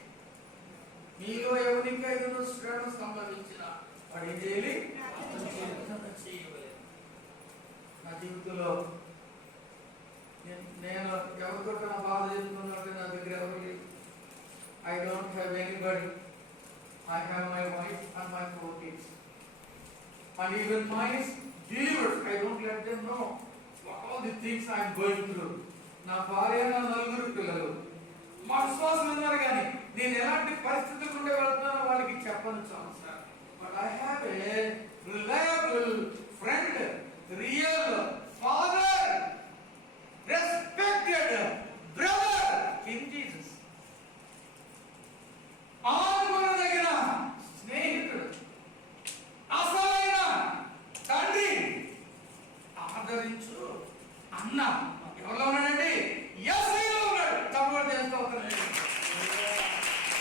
మీలో ఎవరికైనా శ్రమ సంభవించిన వాడు ఏం చేయాలి? ప్రార్థన చేయవలెను. నా జీవితంలో నేను ఎవరితో నా బాధ చెప్పుకున్నట్టు నా దగ్గర ఎవరు లేదు. I don't have anybody. I have my wife and my 4 kids. And even my believers, I don't let them know all the things I am going through. నా భార్య నా 4 పిల్లలు మా విశ్వాసం ఉన్నారు కానీ నేను ఎలాంటి పరిస్థితులు ఉండే వెళ్తున్నానో వాళ్ళకి చెప్పను చాలు sir. But I have a reliable friend, real father, respected brother in Jesus. ఆనుకునదగిన స్నేహితుడు, అసలైన తండ్రి, ఆదరించు అన్న ఎవరిలో ఉన్నాడండి? యేసయ్యలో ఉన్నాడు. చప్పట్లు చేస్తూ అవుతున్నాడు.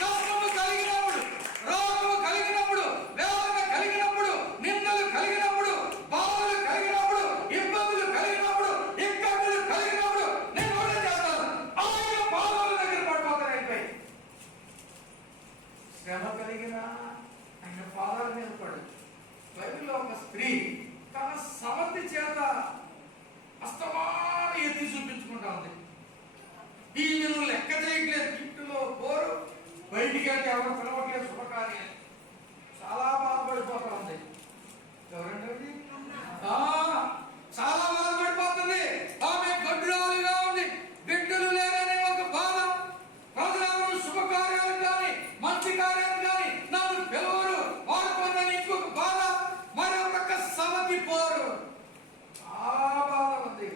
కష్టము కలిగినప్పుడు, రోగము కలిగినప్పుడు, వేదన కలిగినప్పుడు, నిందలు కలిగినప్పుడు, బాధలు కలిగినప్పుడు, ఇబ్బందులు కలిగినప్పుడు, ఇక్కట్లు కలిగినప్పుడు నేను ఒకటే చేస్తాను, ఆయన పాదాల దగ్గర పడిపోతాను. అయిపోయి శ్రమ కలిగిన ఆయన పాదాల మీద పడు. బైబిల్లో ఒక స్త్రీ తన సమర్థి చేత అస్తమాన ఎత్తి చూపించుకుంటా ఉంది. ఈమెను లెక్క చేయట్లేదు. ఇంటిలో పోరు, బయటికి వెళ్తే ఎవరు పిలవట్లేదు శుభకార్యాలు. చాలా బాధపడిపోతా ఉంది. ఎవరండి? చాలా బాధపడిపోతుంది. ఆమె గడ్డురాలుగా ఉంది. బిడ్డలు లేరనే ఒక బాధ. ప్రజలు శుభకార్యాలు కానీ మంచి కార్యాలు కానీ నన్ను పిలవరు, వాడుకోండి ఇంకొక బాధ. మరొక సమతి పోరు. చాలా బాధ ఉంది.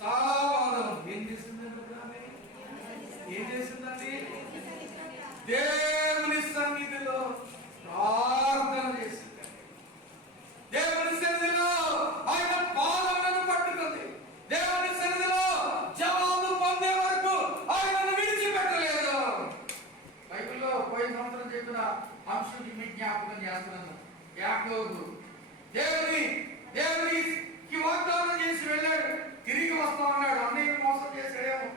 చాలా బాధ ఉంది. ఏం చేసిందండి? ఏం చేసిందండి? దేవుని సన్నిధిలో ప్రార్థన చేసింది. దేవుని సన్నిధిలో ఆయన పాదములను పట్టుకుంది. దేవుని సన్నిధిలో జవాబు పొందే వరకు ఆయనను విడిచిపెట్టలేదు. బైబిల్లో పోయిన సంవత్సరం చెప్పిన అంశం మీ జ్ఞాపకం చేస్తున్నాను. యాకోబు దేవునికి వాగ్దానం చేసి వెళ్ళాడు, తిరిగి వస్తా ఉన్నాడు. అన్నయ్య మోసం చేశాడేమో,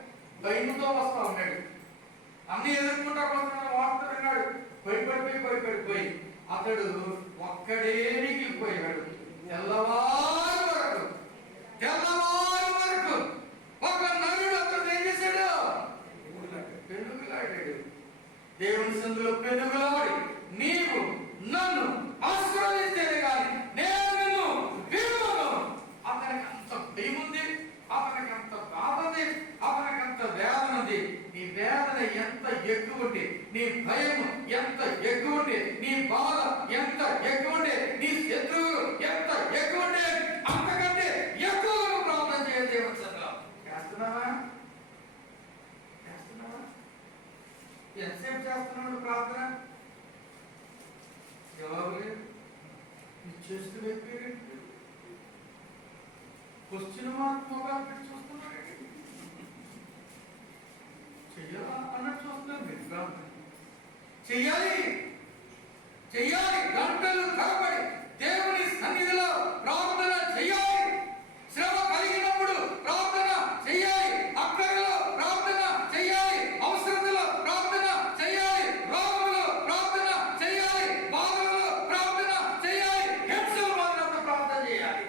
భయంతో వస్తా ఉన్నాడు. అన్ని ఎదుర్కొంటా కొంటున్న వార్త విన్నాడు. భయపడిపోయి అతడు ఒక్కడే మిగిలిపోయాడు. తెల్లవారు వరకు ఒక నరుడు అతడు ఏం చేశాడు? పెనుగులాడాడు. దేవుని సందులో పెనుగులాడి, నీవు నన్ను ఆశీర్వదించేదే కానీ నేను నిన్ను విడువను. అతనికి అంత భయం ఉంది, అతనికి అంత బాధ ఉంది, అతనికి అంత వేదన ఉంది. నీ వేదన ఎంత ఎక్కువ ఉంటే, నీ భయం ఎంత ఎక్కువ ఉంటే, నీ బాధ ఎంత ఎక్కువ ఉంటే, నీ శత్రువులు ఎంత ఎక్కువ ఉంటే అంతకంటే ఎక్కువగా ప్రార్థన చేయాలి. దేవుని సన్నిధిలో చేస్తున్నావా? ఎంతసేపు చేస్తున్నాడు ప్రార్థన? జవాబు లేదు. చేస్తూ వెళ్ళిపోయాడు. క్వశ్చన్ మార్క్ మొబైల్ పెట్టి చూస్తున్నాడు. చెయ్యాలా అన్నట్టు చూస్తున్నారు. చెయ్యాలి గంటలు తరబడి దేవుని సన్నిధిలో ప్రార్థన చెయ్యాలి. శ్రమ కలిగినప్పుడు ప్రార్థన చెయ్యాలి. అక్కడలో ప్రార్థన చెయ్యాలి. అవసరతలో ప్రార్థన చెయ్యాలి. రోగంలో ప్రార్థన చెయ్యాలి. బాధలో ప్రార్థన చెయ్యాలి. హింసలు మారినప్పుడు ప్రార్థన చేయాలి.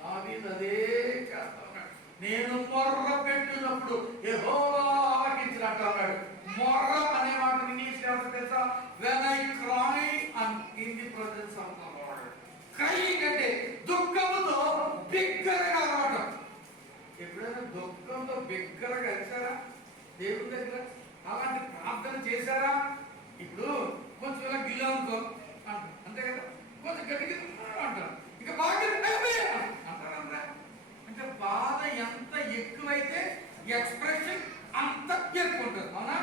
దావీదు అదే చేస్తా ఉన్నాడు. నేను మొర్ర పెట్టినప్పుడు యెహోవా ఆలకించినట్టు అన్నాడు. మొర్ర అనే మాటని ఇంగ్లీష్ తెలుసా? when I cry and in the presence of the Lord. Cry అంటే దుఃఖముతో బిగ్గరగా అన్నమాట. ఎప్పుడైనా దుఃఖంతో బిగ్గరగా కలిసారా దేవుని దగ్గర? అలాంటి ప్రార్థన చేశారా? ఇప్పుడు కొంచెం ఇలా గిల్లానుకో అంతే కదా, కొంచెం గట్టిగా అంటారు, ఇక బాగా అంటారా? అంటే బాధ ఎంత ఎక్కువైతే ఎక్స్ప్రెషన్ అంత ఎక్కువ ఉంటుంది. అవునా?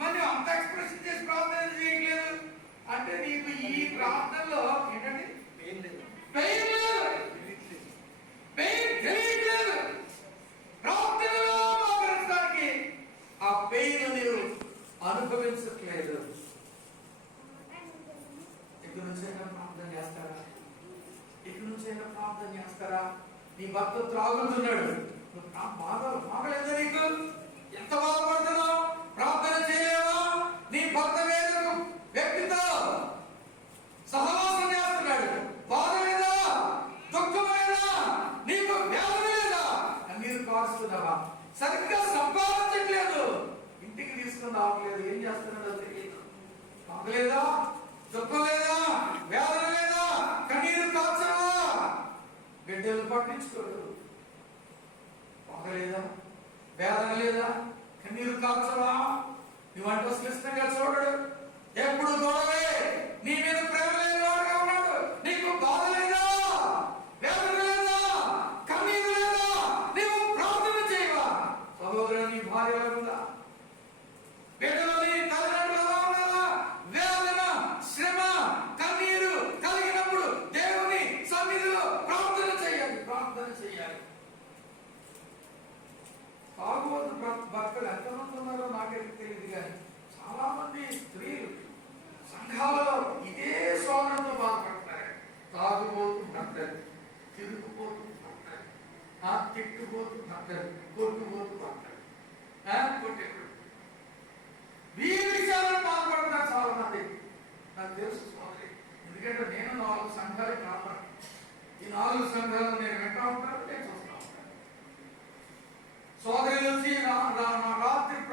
మరి అంత ఎక్స్ప్రెషన్ చేసి ప్రార్థన చేయట్లేదు అంటే నీకు ఈ ప్రార్థనలో ఏంటంటే పెయిన్ లేదు, పెయిన్ తెలియట్లేదు. ప్రార్థనలో మోకరించడానికి ఆ పెయిన్ నీవు అనుభవించట్లేదు. ఇక్కడ నుంచైనా ప్రార్థన చేస్తారా? ఇక్కడ నుంచైనా ప్రార్థన చేస్తారా? నీ భర్త త్రాగుతున్నాడు, బాగలేదా నీకు? ఎంత బాధపడుతున్నావు? ప్రార్థన చేయలేవా? నీ భర్త వేరొక వ్యక్తితో సహవాసం మార్చవా? నువ్వంటే ఇష్టంగా చూడడు, ఎప్పుడు గొడవే, నీ మీద ప్రేమ లేని వాడుగా ఉన్నాడు. నీకు బాధ లేదా, వేదన లేదా, కన్నీరు లేదా? నీవు ప్రార్థన చేయవా? సహోదరు, నీ భార్య ఉందా? బిడ్డలు నీ తల్లిదండ్రులు ఉన్నారా? వేదన, శ్రమ, కన్నీరు కలిగినప్పుడు దేవుని సన్నిధిలో ప్రార్థన చేయాలి, ప్రార్థన చేయాలి. తాగుబోతు భక్తులు ఎంతమంది ఉన్నారో నాకైతే తెలియదు, కానీ చాలా మంది స్త్రీలు సంఘాలలో ఇదే శోధనతో బాధపడతారు. తాగుబోతు భక్తులు, తిరుగుబోతు భక్తులు, తిట్టుబోతు భక్తులు, కొట్టుబోతు భక్తులు, కొట్టేప్పుడు వీరి విషయాలను బాధపడుతున్నారు చాలా మంది. నాకు తెలుసు సోదరి, ఎందుకంటే నేను 4 సంఘాలు కాపాడు. ఈ 4 సంఘాలను నేను వెంటా ఉంటాను, నేను చూస్తా ఉంటాను. సోదరులు వచ్చి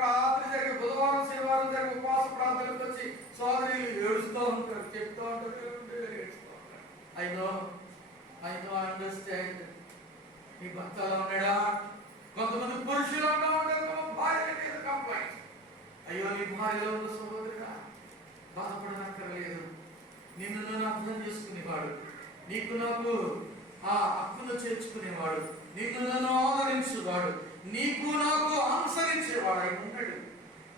రాత్రి జరిగే బుధవారం శనివారం జరిగే ఉపవాస ప్రార్థనలకు వచ్చి సోదరులు ఏడుస్తూ ఉంటారు, చెప్తూ ఉంటారు, ఏడుస్తూ ఉంటారు. I know understand. నీ భర్తలో ఉన్నాడా? కొంతమంది పురుషులు అంటూ ఉంటారు భార్య మీద కంప్లైంట్. అయ్యో, నీ భార్యలో ఉన్న సహోదరుడా, బాధపడనక్కర్లేదు. నిన్ను నన్ను అర్థం చేసుకునేవాడు, నీకు నాకు ఆ హక్కును చేర్చుకునేవాడు, నిన్ను నన్ను ఆదరించేవాడు, నీకు నాకు అనుసరించేవాడు ఆయన ఉన్నాడు.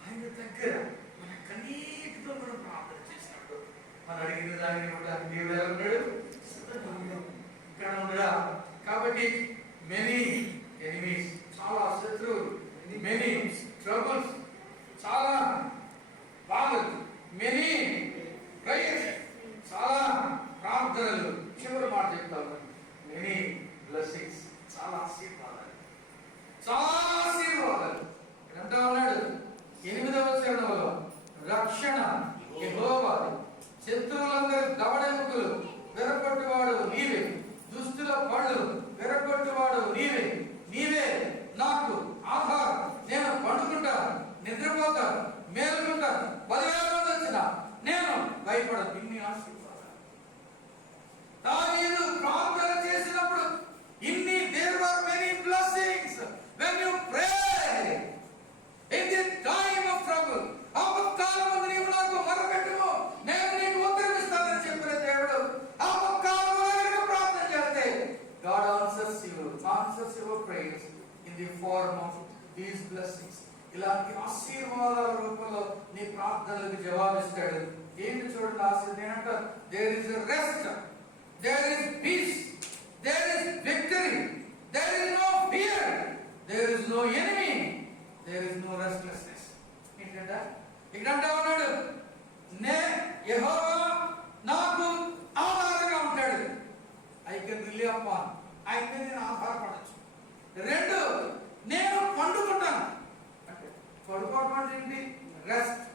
ఆయన దగ్గర మన కన్నీటితో మనం ప్రార్థన చేసినప్పుడు మనం అడిగిన దానిని ఇవ్వడానికి దేవుడు ఎలా ఉన్నాడు? ఇక్కడ ఉండడా? కాబట్టి మెనీ ఎనిమీస్, చాలా శత్రువులు, మెనీ ట్రబుల్స్, చాలా బాధలు, మెనీ ప్రేయర్స్, చాలా ప్రార్థనలు. చివరి మాట చెప్తాను, మెనీ బ్లెస్సింగ్స్, చాలా ఆశీర్వాదాలు, చాలా ఆశీర్వాదాలు. ఎంత ఉన్నాడు? 8వ వచనంలో రక్షణ యెహోవాది, శత్రువులందరి దవడెముకలు విరగొట్టువాడు నీవే, దుష్టుల పళ్ళు విరగొట్టువాడు నీవే. నీవే నాకు ఆధారం. నేను పండుకుంటాను, నిద్రపోతాను, మేలుకుంటాను. 10,000 మంది వచ్చినా నేను భయపడను. ఇన్ని ఆశీర్వాదాలు. దావీదు ప్రార్థన చేసినప్పుడు ఇన్ని, there were many blessings when you pray in the time of trouble. ఆపత్కాలమందు నీవు నాకు మొరపెట్టుము, నేను నీకు ఉత్తరమిస్తానని చెప్పిన దేవుడు ఆపత్కాలమందు ప్రార్థన చేస్తే God answers your prayers in the form of these blessings. ఇలాంటి ఆశీర్వాదాల రూపంలో నీ ప్రార్థనలకు జవాబిస్తాడు. ఏంటి చూడండి ఆశీర్వాదం ఏంటంటే, there is a rest, there is peace, there is victory, there is no fear, there is no enemy, there is no restlessness. ఏంటంటే ఇక్కడ ఉన్నాడు, యెహోవా నాకు ఆధారంగా ఉంటాడు. ఐ కెన్ రిలే అపాన్, ఆయన మీద నేను ఆధారపడచ్చు. 2, నేను పండుకుంటాను. అంటే పడుకోవడం అంటే ఏంటి? రెస్ట్.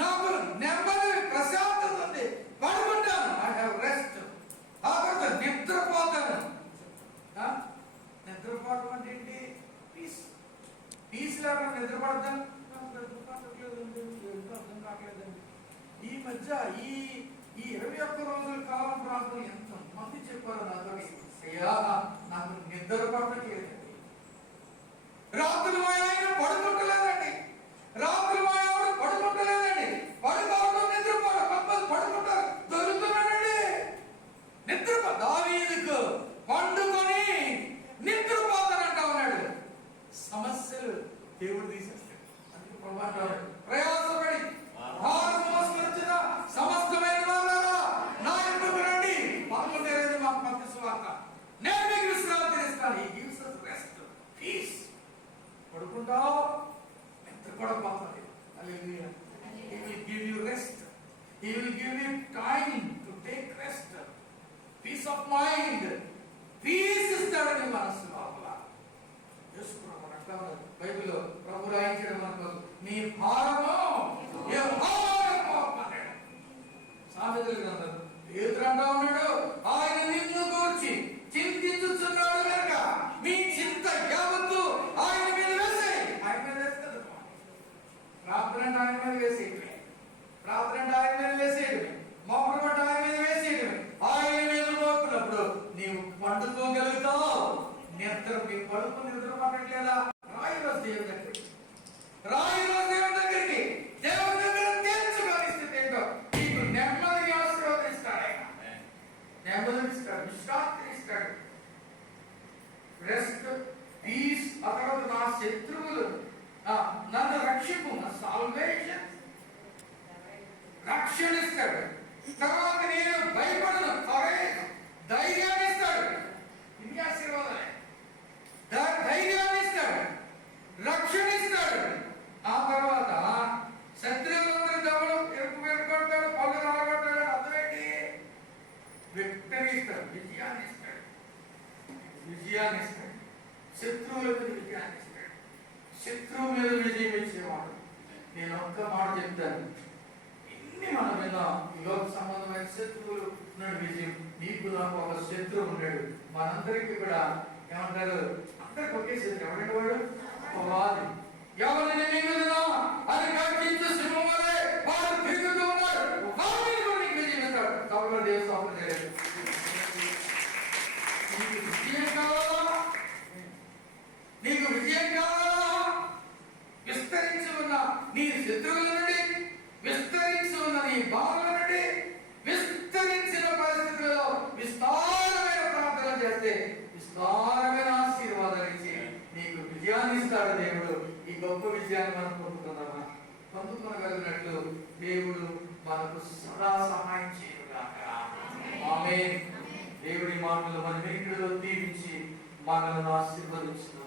నాకు నెమ్మది, ప్రశాంతత ఉంది, పడుకుంటాను. I have rest. ఆ తర్వాత నిద్రపోతాను. నిద్రపోవడం అంటే ఏంటి? పీస్. పీస్ లేకుండా నిద్రపడతాను. అర్థం కావట్లేదండి. ఈ మధ్య ఈ 21 రోజుల కాలం ప్రాంతం ఎంత మంది చెప్పారు నాతో, అయ్యా నాకు నిద్ర పడట్లేదండి, రాత్రులు మా ఆయన పడుకుంటలేదండి, రాత్రులు మా ఆవిడ పడుకుంటలేదండి, పడుకోవడం నిద్రపోవడం, కొంతమంది పడుకుంటారు, దొరుకుతున్నాడండి నిద్ర. దావీదుకు పండుకొని నిద్రపోతానంట ఉన్నాడు. సమస్యలు దేవుడు తీసేస్తాడు. అందుకు ప్రభావం ప్రయాసపడి భారం మోసుకొచ్చిన సమస్తమైన వారారా నా యొద్దకు రండి. 11 మా మత్తయి సువార్త, నేను మీకు విశ్రాంతి ఇస్తాను. He gives us rest, peace. పడుకుంటావు, నిద్ర కూడా పోతుంది. హల్లెలూయా. He will give you rest. He will give you time to take rest. Peace of mind. Peace ఇస్తాడు నీ మనసు లోపల. యేసు ప్రభు అంటాడు బైబిల్లో, ప్రభు రాయించడం మనకు, నీ భారము యెహోవాకు అప్పగించు. సామెతల గ్రంథం పేతురు అంటా ఉన్నాడు, ఆయన నిన్ను గూర్చి చింతించుచున్నాడు కనుక మీ చింత యావత్తు ఆయన మీద వేసేయి. ఆయన మీద వేస్తుంది. ప్రార్థన అంటే ఆయన మీద వేసేయడమే, ప్రార్థన అంటే ఆయన మీద వేసేయడమే, మోకడం అంటే ఆయన మీద వేసేయడమే. ఆయన మీద మోకున్నప్పుడు నీవు పండుకోగలుగుతావు. నిద్ర, నీవు పడుకుని నిద్ర పట్టట్లేదా? రాయి రోజు దేవుడి దగ్గర రక్షణ ఇస్తాడు. తర్వాత నేను భయపడను, ధైర్యాన్ని ఇస్తాడు. ఇన్ని ఆశీర్వాదాలే. ధైర్యాన్ని ఇస్తాడు, రక్షణ ఇస్తాడు. ఆ తర్వాత శత్రువులందరూ దెబ్బలు వెనుకొడతాడు, పళ్ళు రాలగొడతాడు. అర్థమేంటి? విక్టరీ ఇస్తాడు, విజయాన్ని ఇస్తాడు. విజయాన్ని ఇస్తాడు, శత్రువులకు విజయాన్ని ఇస్తాడు. శత్రువు మీద విజయం ఇచ్చేవాడు. నేను ఒక్క మాట చెప్తాను, ఇన్ని మనం విన్నాం. ఈ లోక సంబంధమైన శత్రువులు విజయం. నీకు నాకు ఒక శత్రువు ఉన్నాడు. మనందరికీ కూడా ఏమంటారు? అందరికి ఒకే శత్రువు. ఎవరంటే వాడు? వాది. ఎవరిని మింగుదునా అది గర్జించు సింహం వలె వాడు తిరుగుతూ ఉన్నాడు. వాడిని కూడా నీకు విజయం ఇస్తాడు. కాబట్టి దేవుడు స్తోత్రం చేయాలి. నీకు విజయం కావాలా? నీకు విజయం కావాలా? విస్తరించి ఉన్న నీ శత్రువుల నుండి, విస్తరించి ఉన్న నీ బాధల నుండి, విస్తరించిన పరిస్థితుల్లో విస్తారమైన ప్రార్థన చేస్తే విస్తారమైన ఆశీర్వాదాలు ఇచ్చి నీకు విజయాన్ని ఇస్తాడు దేవుడు. ఈ గొప్ప విజయాన్ని మనం పొందుకుందామా? పొందుకోగలిగినట్లు దేవుడు మనకు సదా సహాయం చేయగాక. ఆమేన్. దేవుడి మాటలు మన వెనుకలో దీవించి మనల్ని ఆశీర్వదించును.